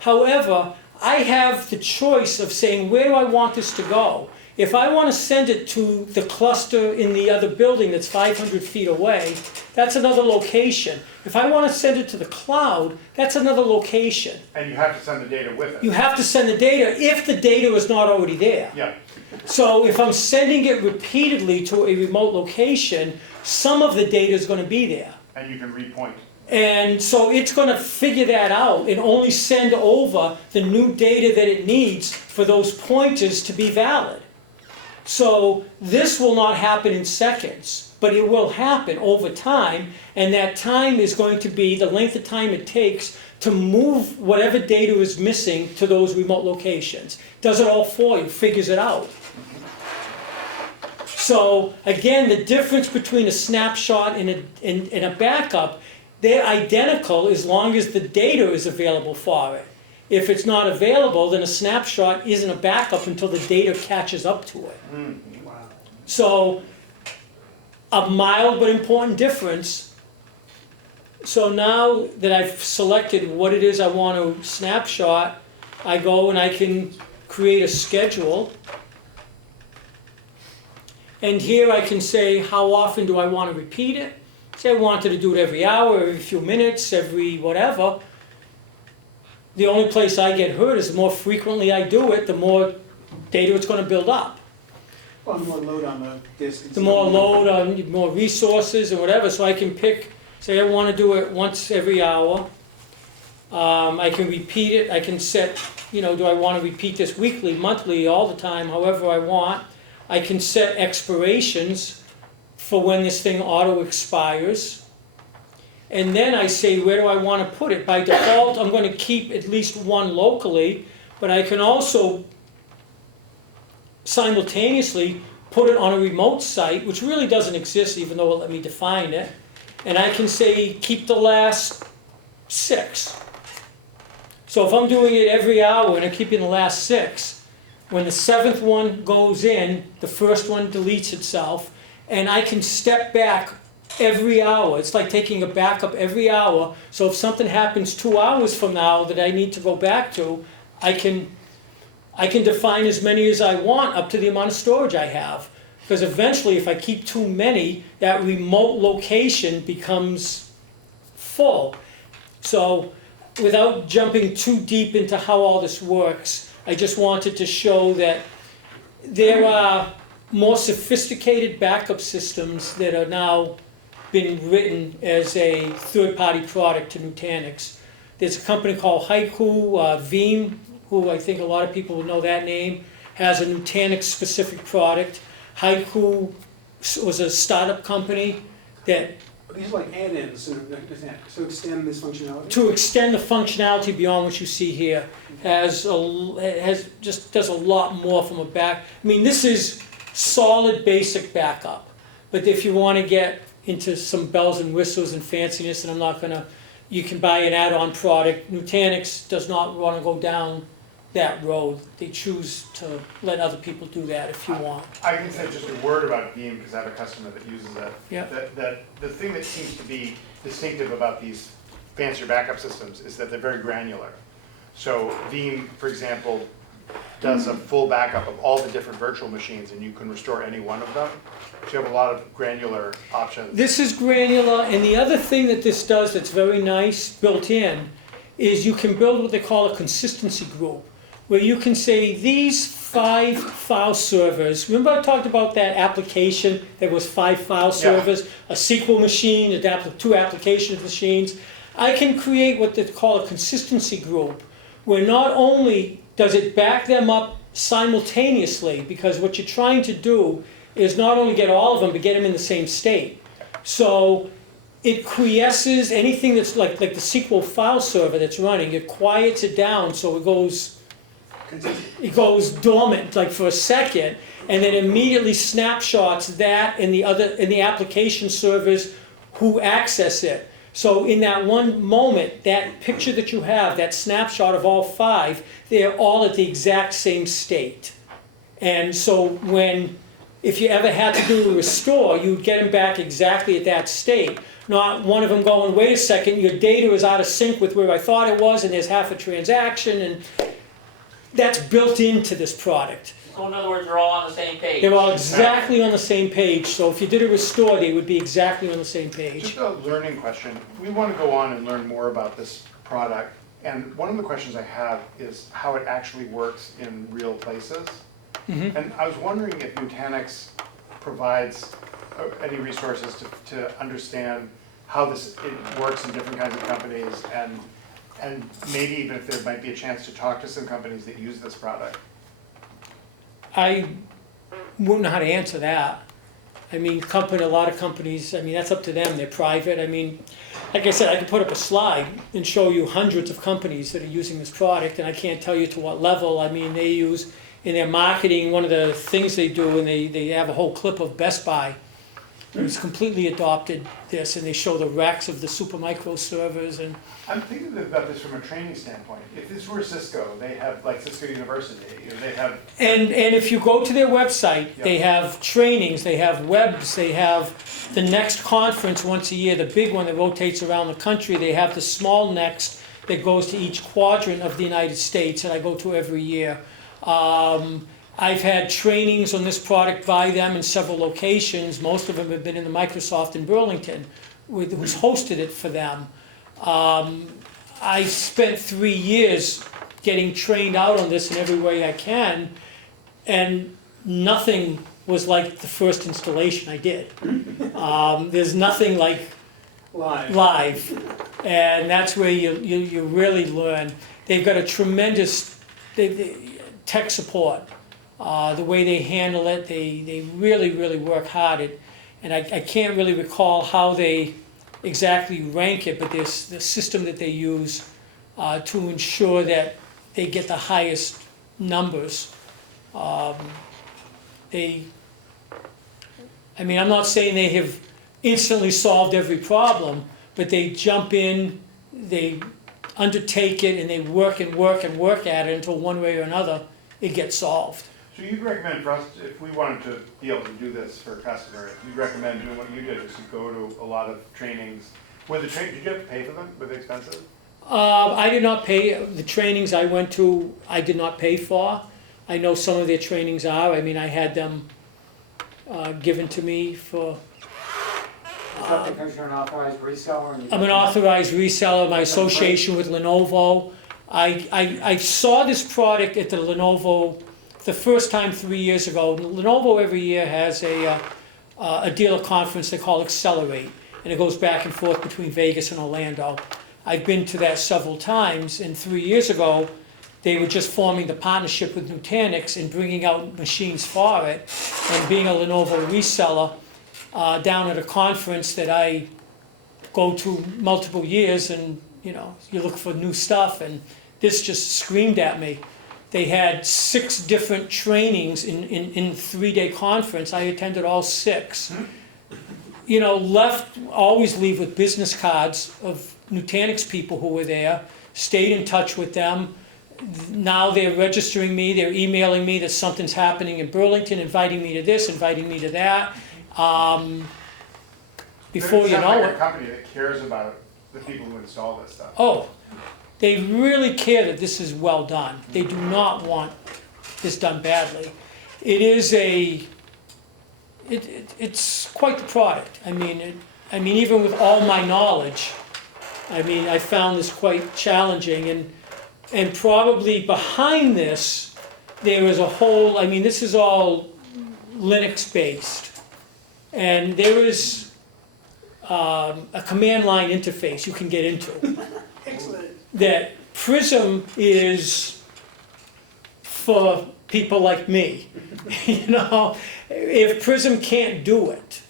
However, I have the choice of saying, where do I want this to go? If I want to send it to the cluster in the other building that's 500 feet away, that's another location. If I want to send it to the cloud, that's another location. And you have to send the data with it. You have to send the data if the data is not already there. Yeah. So if I'm sending it repeatedly to a remote location, some of the data is going to be there. And you can repoint. And so it's going to figure that out and only send over the new data that it needs for those pointers to be valid. So this will not happen in seconds, but it will happen over time, and that time is going to be the length of time it takes to move whatever data is missing to those remote locations. Does it all for you, figures it out. So again, the difference between a snapshot and a backup, they're identical as long as the data is available for it. If it's not available, then a snapshot isn't a backup until the data catches up to it. Wow. So a mild but important difference. So now that I've selected what it is I want to snapshot, I go and I can create a schedule. And here I can say how often do I want to repeat it. Say I wanted to do it every hour, every few minutes, every whatever. The only place I get hurt is the more frequently I do it, the more data it's going to build up. Well, the more load on the disk. The more load on more resources and whatever, so I can pick, say I want to do it once every hour. I can repeat it, I can set, do I want to repeat this weekly, monthly, all the time, however I want. I can set expirations for when this thing auto expires. And then I say, where do I want to put it? By default, I'm going to keep at least one locally, but I can also simultaneously put it on a remote site, which really doesn't exist even though it let me define it. And I can say, keep the last 6. So if I'm doing it every hour and I'm keeping the last 6, when the 7th one goes in, the first one deletes itself, and I can step back every hour. It's like taking a backup every hour. So if something happens 2 hours from now that I need to go back to, I can define as many as I want up to the amount of storage I have. Because eventually, if I keep too many, that remote location becomes full. So without jumping too deep into how all this works, I just wanted to show that there are more sophisticated backup systems that are now been written as a third-party product to Nutanix. There's a company called Haiku, Veeam, who I think a lot of people will know that name, has a Nutanix-specific product. Haiku was a startup company that These are like add-ins to extend this functionality? To extend the functionality beyond what you see here, does a lot more from a back. I mean, this is solid basic backup, but if you want to get into some bells and whistles and fanciness, and I'm not gonna, you can buy an add-on product. Nutanix does not want to go down that road. They choose to let other people do that if you want. I can say just a word about Veeam because I have a customer that uses it. Yeah. That the thing that seems to be distinctive about these fancier backup systems is that they're very granular. So Veeam, for example, does a full backup of all the different virtual machines and you can restore any one of them. So you have a lot of granular options. This is granular, and the other thing that this does that's very nice built in is you can build what they call a consistency group, where you can say these 5 file servers, remember I talked about that application that was 5 file servers, a SQL machine, 2 application machines. I can create what they call a consistency group, where not only does it back them up simultaneously, because what you're trying to do is not only get all of them, but get them in the same state. So it quiesces anything that's like the SQL file server that's running, it quiets it down so it goes dormant like for a second, and then immediately snapshots that in the application servers who access it. So in that one moment, that picture that you have, that snapshot of all 5, they're all at the exact same state. And so if you ever had to do a restore, you'd get them back exactly at that state. Not one of them going, wait a second, your data is out of sync with where I thought it was, and there's half a transaction, and that's built into this product. So in other words, they're all on the same page. They're all exactly on the same page, so if you did a restore, they would be exactly on the same page. Just a learning question. We want to go on and learn more about this product. And one of the questions I have is how it actually works in real places. And I was wondering if Nutanix provides any resources to understand how it works in different kinds of companies, and maybe even if there might be a chance to talk to some companies that use this product. I wouldn't know how to answer that. I mean, a lot of companies, I mean, that's up to them, they're private. I mean, like I said, I could put up a slide and show you hundreds of companies that are using this product, and I can't tell you to what level. I mean, they use, in their marketing, one of the things they do, and they have a whole clip of Best Buy, who's completely adopted this, and they show the racks of the Supermicro servers. And I'm thinking about this from a training standpoint. If this were Cisco, they have like Cisco University, they have... And if you go to their website, they have trainings, they have webs, they have the next conference once a year, the big one that rotates around the country. They have the small next that goes to each quadrant of the United States, and I go to every year. I've had trainings on this product by them in several locations. Most of them have been in the Microsoft in Burlington, who's hosted it for them. I spent 3 years getting trained out on this in every way I can, and nothing was like the first installation I did. There's nothing like live, and that's where you really learn. They've got a tremendous tech support. The way they handle it, they really, really work hard. And I can't really recall how they exactly rank it, but there's the system that they use to ensure that they get the highest numbers. I mean, I'm not saying they have instantly solved every problem, but they jump in, they undertake it, and they work and work and work at it until one way or another it gets solved. So you'd recommend for us, if we wanted to be able to do this for a customer, you'd recommend doing what you did, is to go to a lot of trainings. Did you have to pay for them? Were they expensive? I did not pay. The trainings I went to, I did not pay for. I know some of their trainings are. I mean, I had them given to me for... Is that because you're an authorized reseller? And I'm an authorized reseller, my association with Lenovo. I saw this product at the Lenovo the first time 3 years ago. Lenovo every year has a dealer conference they call Accelerate, and it goes back and forth between Vegas and Orlando. I've been to that several times, and 3 years ago they were just forming the partnership with Nutanix and bringing out machines for it, and being a Lenovo reseller down at a conference that I go to multiple years and, you know, you look for new stuff, and this just screamed at me. They had 6 different trainings in 3-day conference. I attended all 6. You know, always leave with business cards of Nutanix people who were there, stayed in touch with them. Now they're registering me, they're emailing me that something's happening in Burlington, inviting me to this, inviting me to that. Before you know like it. a company that cares about the people who install this stuff. Oh, they really care that this is well done. They do not want this done badly. It is it's quite the product. I mean, even with all my knowledge, I mean, I found this quite challenging, and probably behind this, there is a whole, I mean, this is all Linux based, and there is a command line interface you can get into. Excellent. That Prism is for people like me. You know, if Prism can't do it,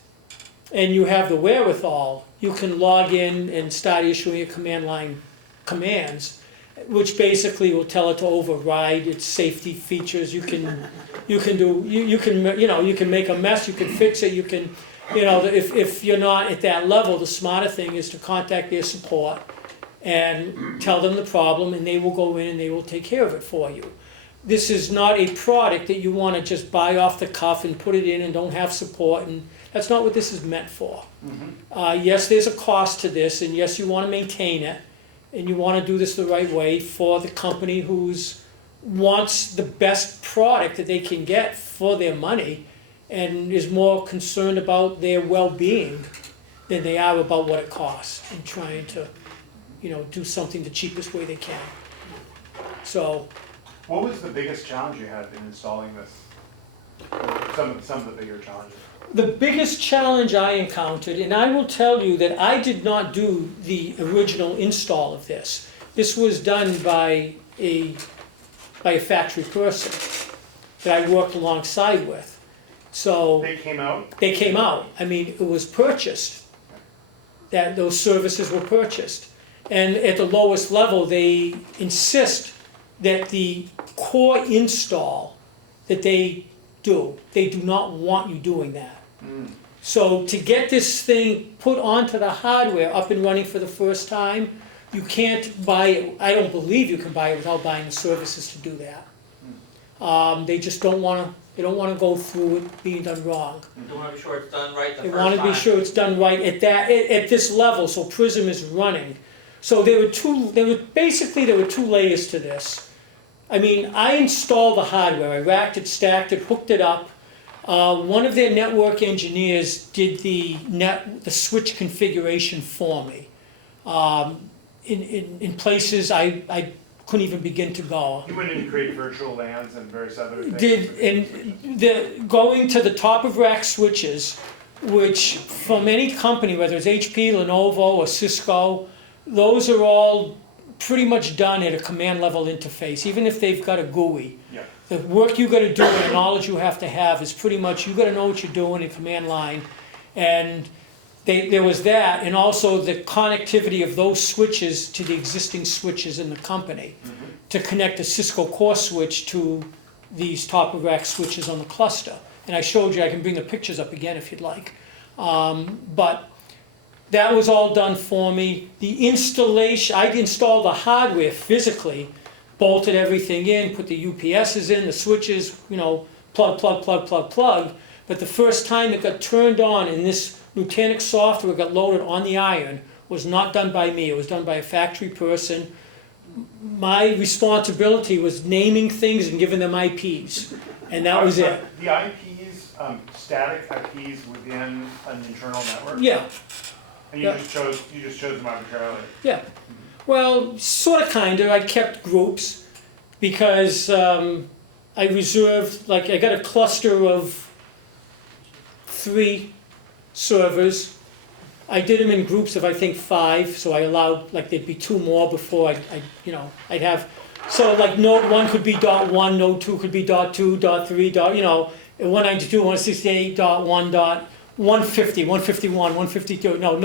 and you have the wherewithal, you can log in and start issuing a command line commands, which basically will tell it to override its safety features. You can make a mess, you can fix it, you can, you know, if you're not at that level, the smarter thing is to contact their support and tell them the problem, and they will go in and they will take care of it for you. This is not a product that you want to just buy off the cuff and put it in and don't have support, and that's not what this is meant for. Yes, there's a cost to this, and yes, you want to maintain it, and you want to do this the right way for the company who's wants the best product that they can get for their money and is more concerned about their well-being than they are about what it costs and trying to, you know, do something the cheapest way they can. So, What was the biggest challenge you had in installing this? Or some of the bigger challenges? the biggest challenge I encountered, and I will tell you that I did not do the original install of this. This was done by a factory person that I worked alongside with. So They came out? they came out. I mean, it was purchased. That those services were purchased. And at the lowest level, they insist that the core install that they do not want you doing that. So to get this thing put onto the hardware, up and running for the first time, you can't buy it. I don't believe you can buy it without buying the services to do that. They just don't want to. They don't want to go through it being done wrong. They want to be sure it's done right the They first time. want to be sure it's done right at this level, so Prism is running. So there were two layers to this. I mean, I installed the hardware, I racked it, stacked it, hooked it up. One of their network engineers did the switch configuration for me. In places I couldn't even begin to go. You went in to create virtual LANs and various other things? Going to the top of rack switches, which from any company, whether it's HP, Lenovo, or Cisco, those are all pretty much done at a command level interface, even if they've got a GUI. Yeah. The work you got to do and the knowledge you have to have is pretty much, you got to know what you're doing in command line. And there was that, and also the connectivity of those switches to the existing switches in the company to connect a Cisco core switch to these top of rack switches on the cluster. And I showed you, I can bring the pictures up again if you'd like. But that was all done for me. The installation, I installed the hardware physically, bolted everything in, put the UPSs in, the switches, you know, plug. But the first time it got turned on and this Nutanix software got loaded on the iron was not done by me. It was done by a factory person. My responsibility was naming things and giving them IPs, and that was it. The IPs, static IPs within an internal network? Yeah, And you Yeah. just chose them arbitrarily? yeah. Well, sort of, kind of. I kept groups because I reserved, like, I got a cluster of 3 servers. I did them in groups of, I think, 5, so I allowed, like, there'd be 2 more before I'd have, so like node 1 could be .1, node 2 could be .2, .3, .3, 192, 168, 150, 151, 152, no,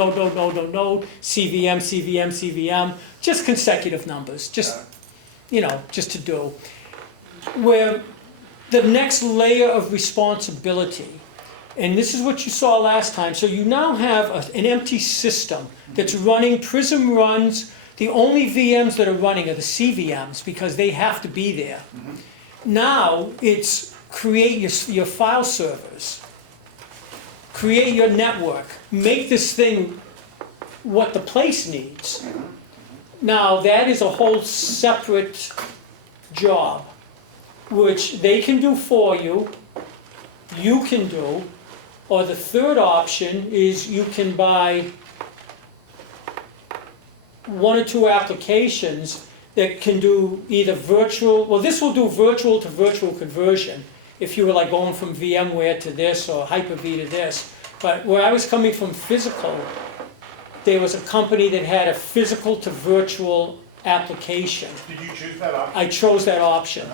CVM, CVM, CVM, just consecutive numbers, just, just to do. Where the next layer of responsibility, and this is what you saw last time, so you now have an empty system that's running, Prism runs, the only VMs that are running are the CVMs because they have to be there. Now it's create your file servers, create your network, make this thing what the place needs. Now that is a whole separate job, which they can do for you, you can do, or the third option is you can buy one or two applications that can do either virtual, well this will do virtual to virtual conversion, if you were like going from VMware to this or Hyper-V to this. But where I was coming from physical, there was a company that had a physical to virtual application. Did you choose that option? I chose that option.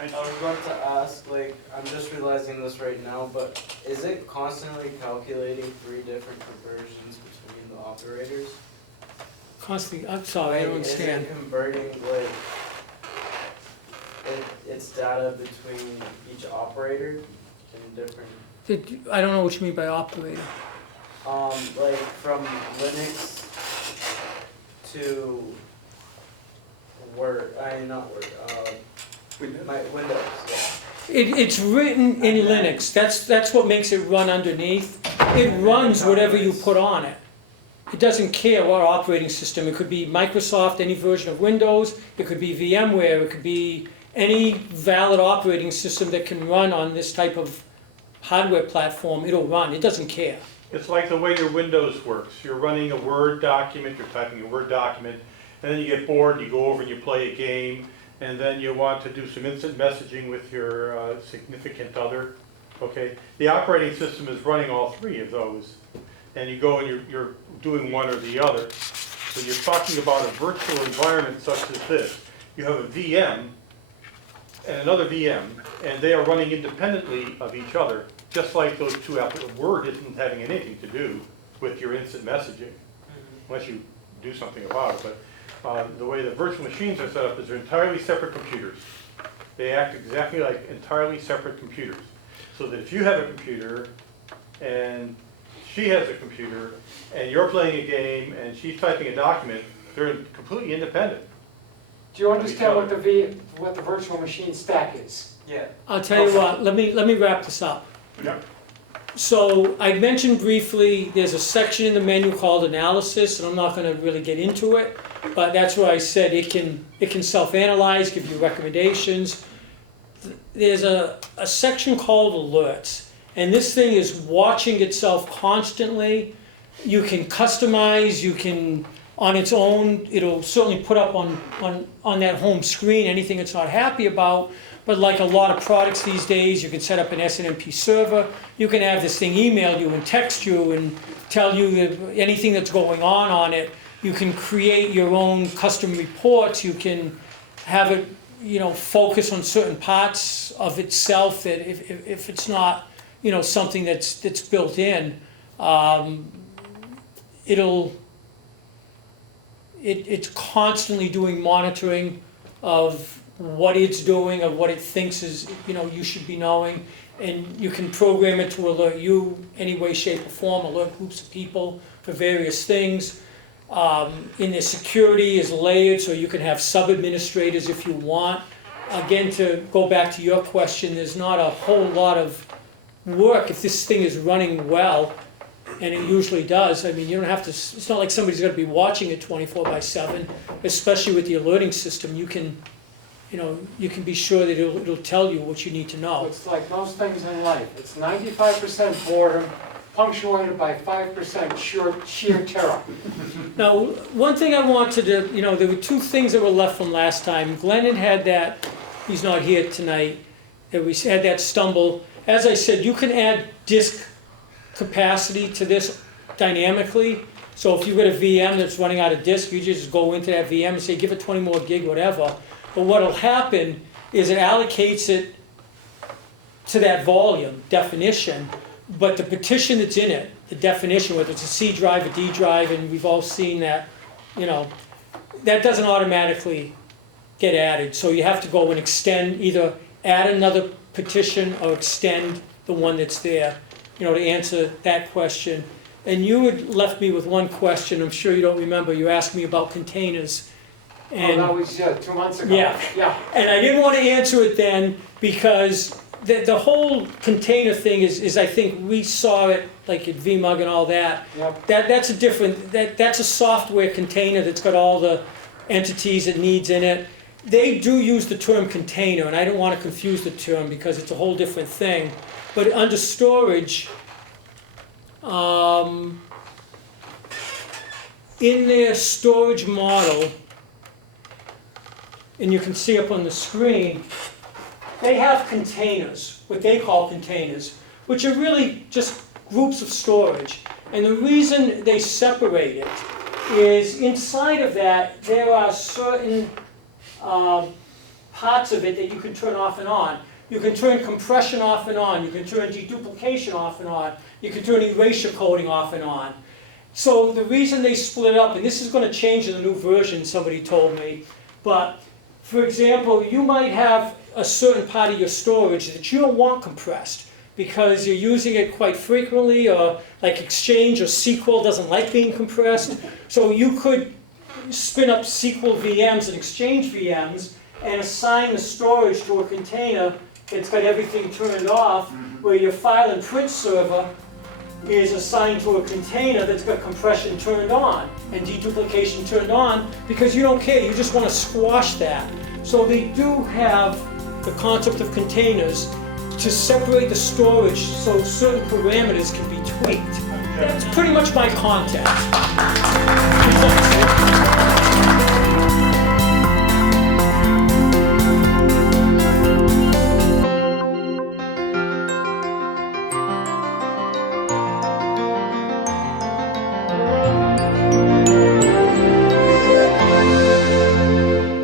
I was going to ask, like, I'm just realizing this right now, but is it constantly calculating 3 different conversions between the operators? Constantly, I'm sorry, I don't understand. Is it converting, like, its data between each operator in different, I don't know what you mean by operator. like from Linux to Word, not Word, Windows, yeah. It's written in Linux, that's what makes it run underneath. It runs whatever you put on it. It doesn't care what operating system, it could be Microsoft, any version of Windows, it could be VMware, it could be any valid operating system that can run on this type of hardware platform, it'll run, it doesn't care. It's like the way your Windows works. You're running a Word document, you're typing a Word document, and then you get bored, you go over and you play a game, and then you want to do some instant messaging with your significant other. Okay, the operating system is running all 3 of those, and you go and you're doing one or the other. So you're talking about a virtual environment such as this. You have a VM and another VM, and they are running independently of each other, just like those two applications. Word isn't having anything to do with your instant messaging, unless you do something about it. But the way the virtual machines are set up is they're entirely separate computers. They act exactly like entirely separate computers. So that if you have a computer and she has a computer and you're playing a game and she's typing a document, they're completely independent. Do you understand what the virtual machine stack is? Yeah. I'll tell you what, let me wrap this up. Yep. So I mentioned briefly, there's a section in the menu called analysis, and I'm not going to really get into it, but that's where I said it can self-analyze, give you recommendations. There's a section called alerts, and this thing is watching itself constantly. You can customize, you can, on its own, it'll certainly put up on that home screen anything it's not happy about. But like a lot of products these days, you can set up an SNMP server. You can have this thing email you and text you and tell you anything that's going on it. You can create your own custom reports. You can have it, focus on certain parts of itself that if it's not, something that's built in, it's constantly doing monitoring of what it's doing, of what it thinks is, you should be knowing, and you can program it to alert you any way, shape, or form, alert groups of people for various things. In the security is layered, so you can have sub-administrators if you want. Again, to go back to your question, there's not a whole lot of work if this thing is running well, and it usually does. I mean, you don't have to, it's not like somebody's going to be watching it 24/7, especially with the alerting system. You can be sure that it'll tell you what you need to know. It's like most things in life. It's 95% boredom, punctuated by 5% sheer terror. Now, one thing I wanted to, there were 2 things that were left from last time. Glenn had that, he's not here tonight, that we had that stumble. As I said, you can add disk capacity to this dynamically. So if you've got a VM that's running out of disk, you just go into that VM and say, give it 20 more gig, whatever. But what will happen is it allocates it to that volume definition, but the partition that's in it, the definition, whether it's a C drive, a D drive, and we've all seen that, you know, that doesn't automatically get added. So you have to go and extend, either add another partition or extend the one that's there, you know, to answer that question. And you had left me with one question, I'm sure you don't remember. You asked me about containers. Oh, that was 2 months ago. Yeah. Yeah. And I didn't want to answer it then because the whole container thing is I think we saw it like at VMUG and all that. Yep. That's a different, that's a software container that's got all the entities it needs in it. They do use the term container, and I don't want to confuse the term because it's a whole different thing. But under storage, in their storage model, and you can see up on the screen, they have containers, what they call containers, which are really just groups of storage. And the reason they separate it is inside of that, there are certain parts of it that you can turn off and on. You can turn compression off and on. You can turn deduplication off and on. You can turn erasure coding off and on. So the reason they split up, and this is going to change in the new version, somebody told me, but for example, you might have a certain part of your storage that you don't want compressed because you're using it quite frequently, or like Exchange or SQL doesn't like being compressed. So you could spin up SQL VMs and Exchange VMs and assign the storage to a container that's got everything turned off, where your file and print server is assigned to a container that's got compression turned on and deduplication turned on, because you don't care, you just want to squash that. So they do have the concept of containers to separate the storage so certain parameters can be tweaked. That's pretty much my context.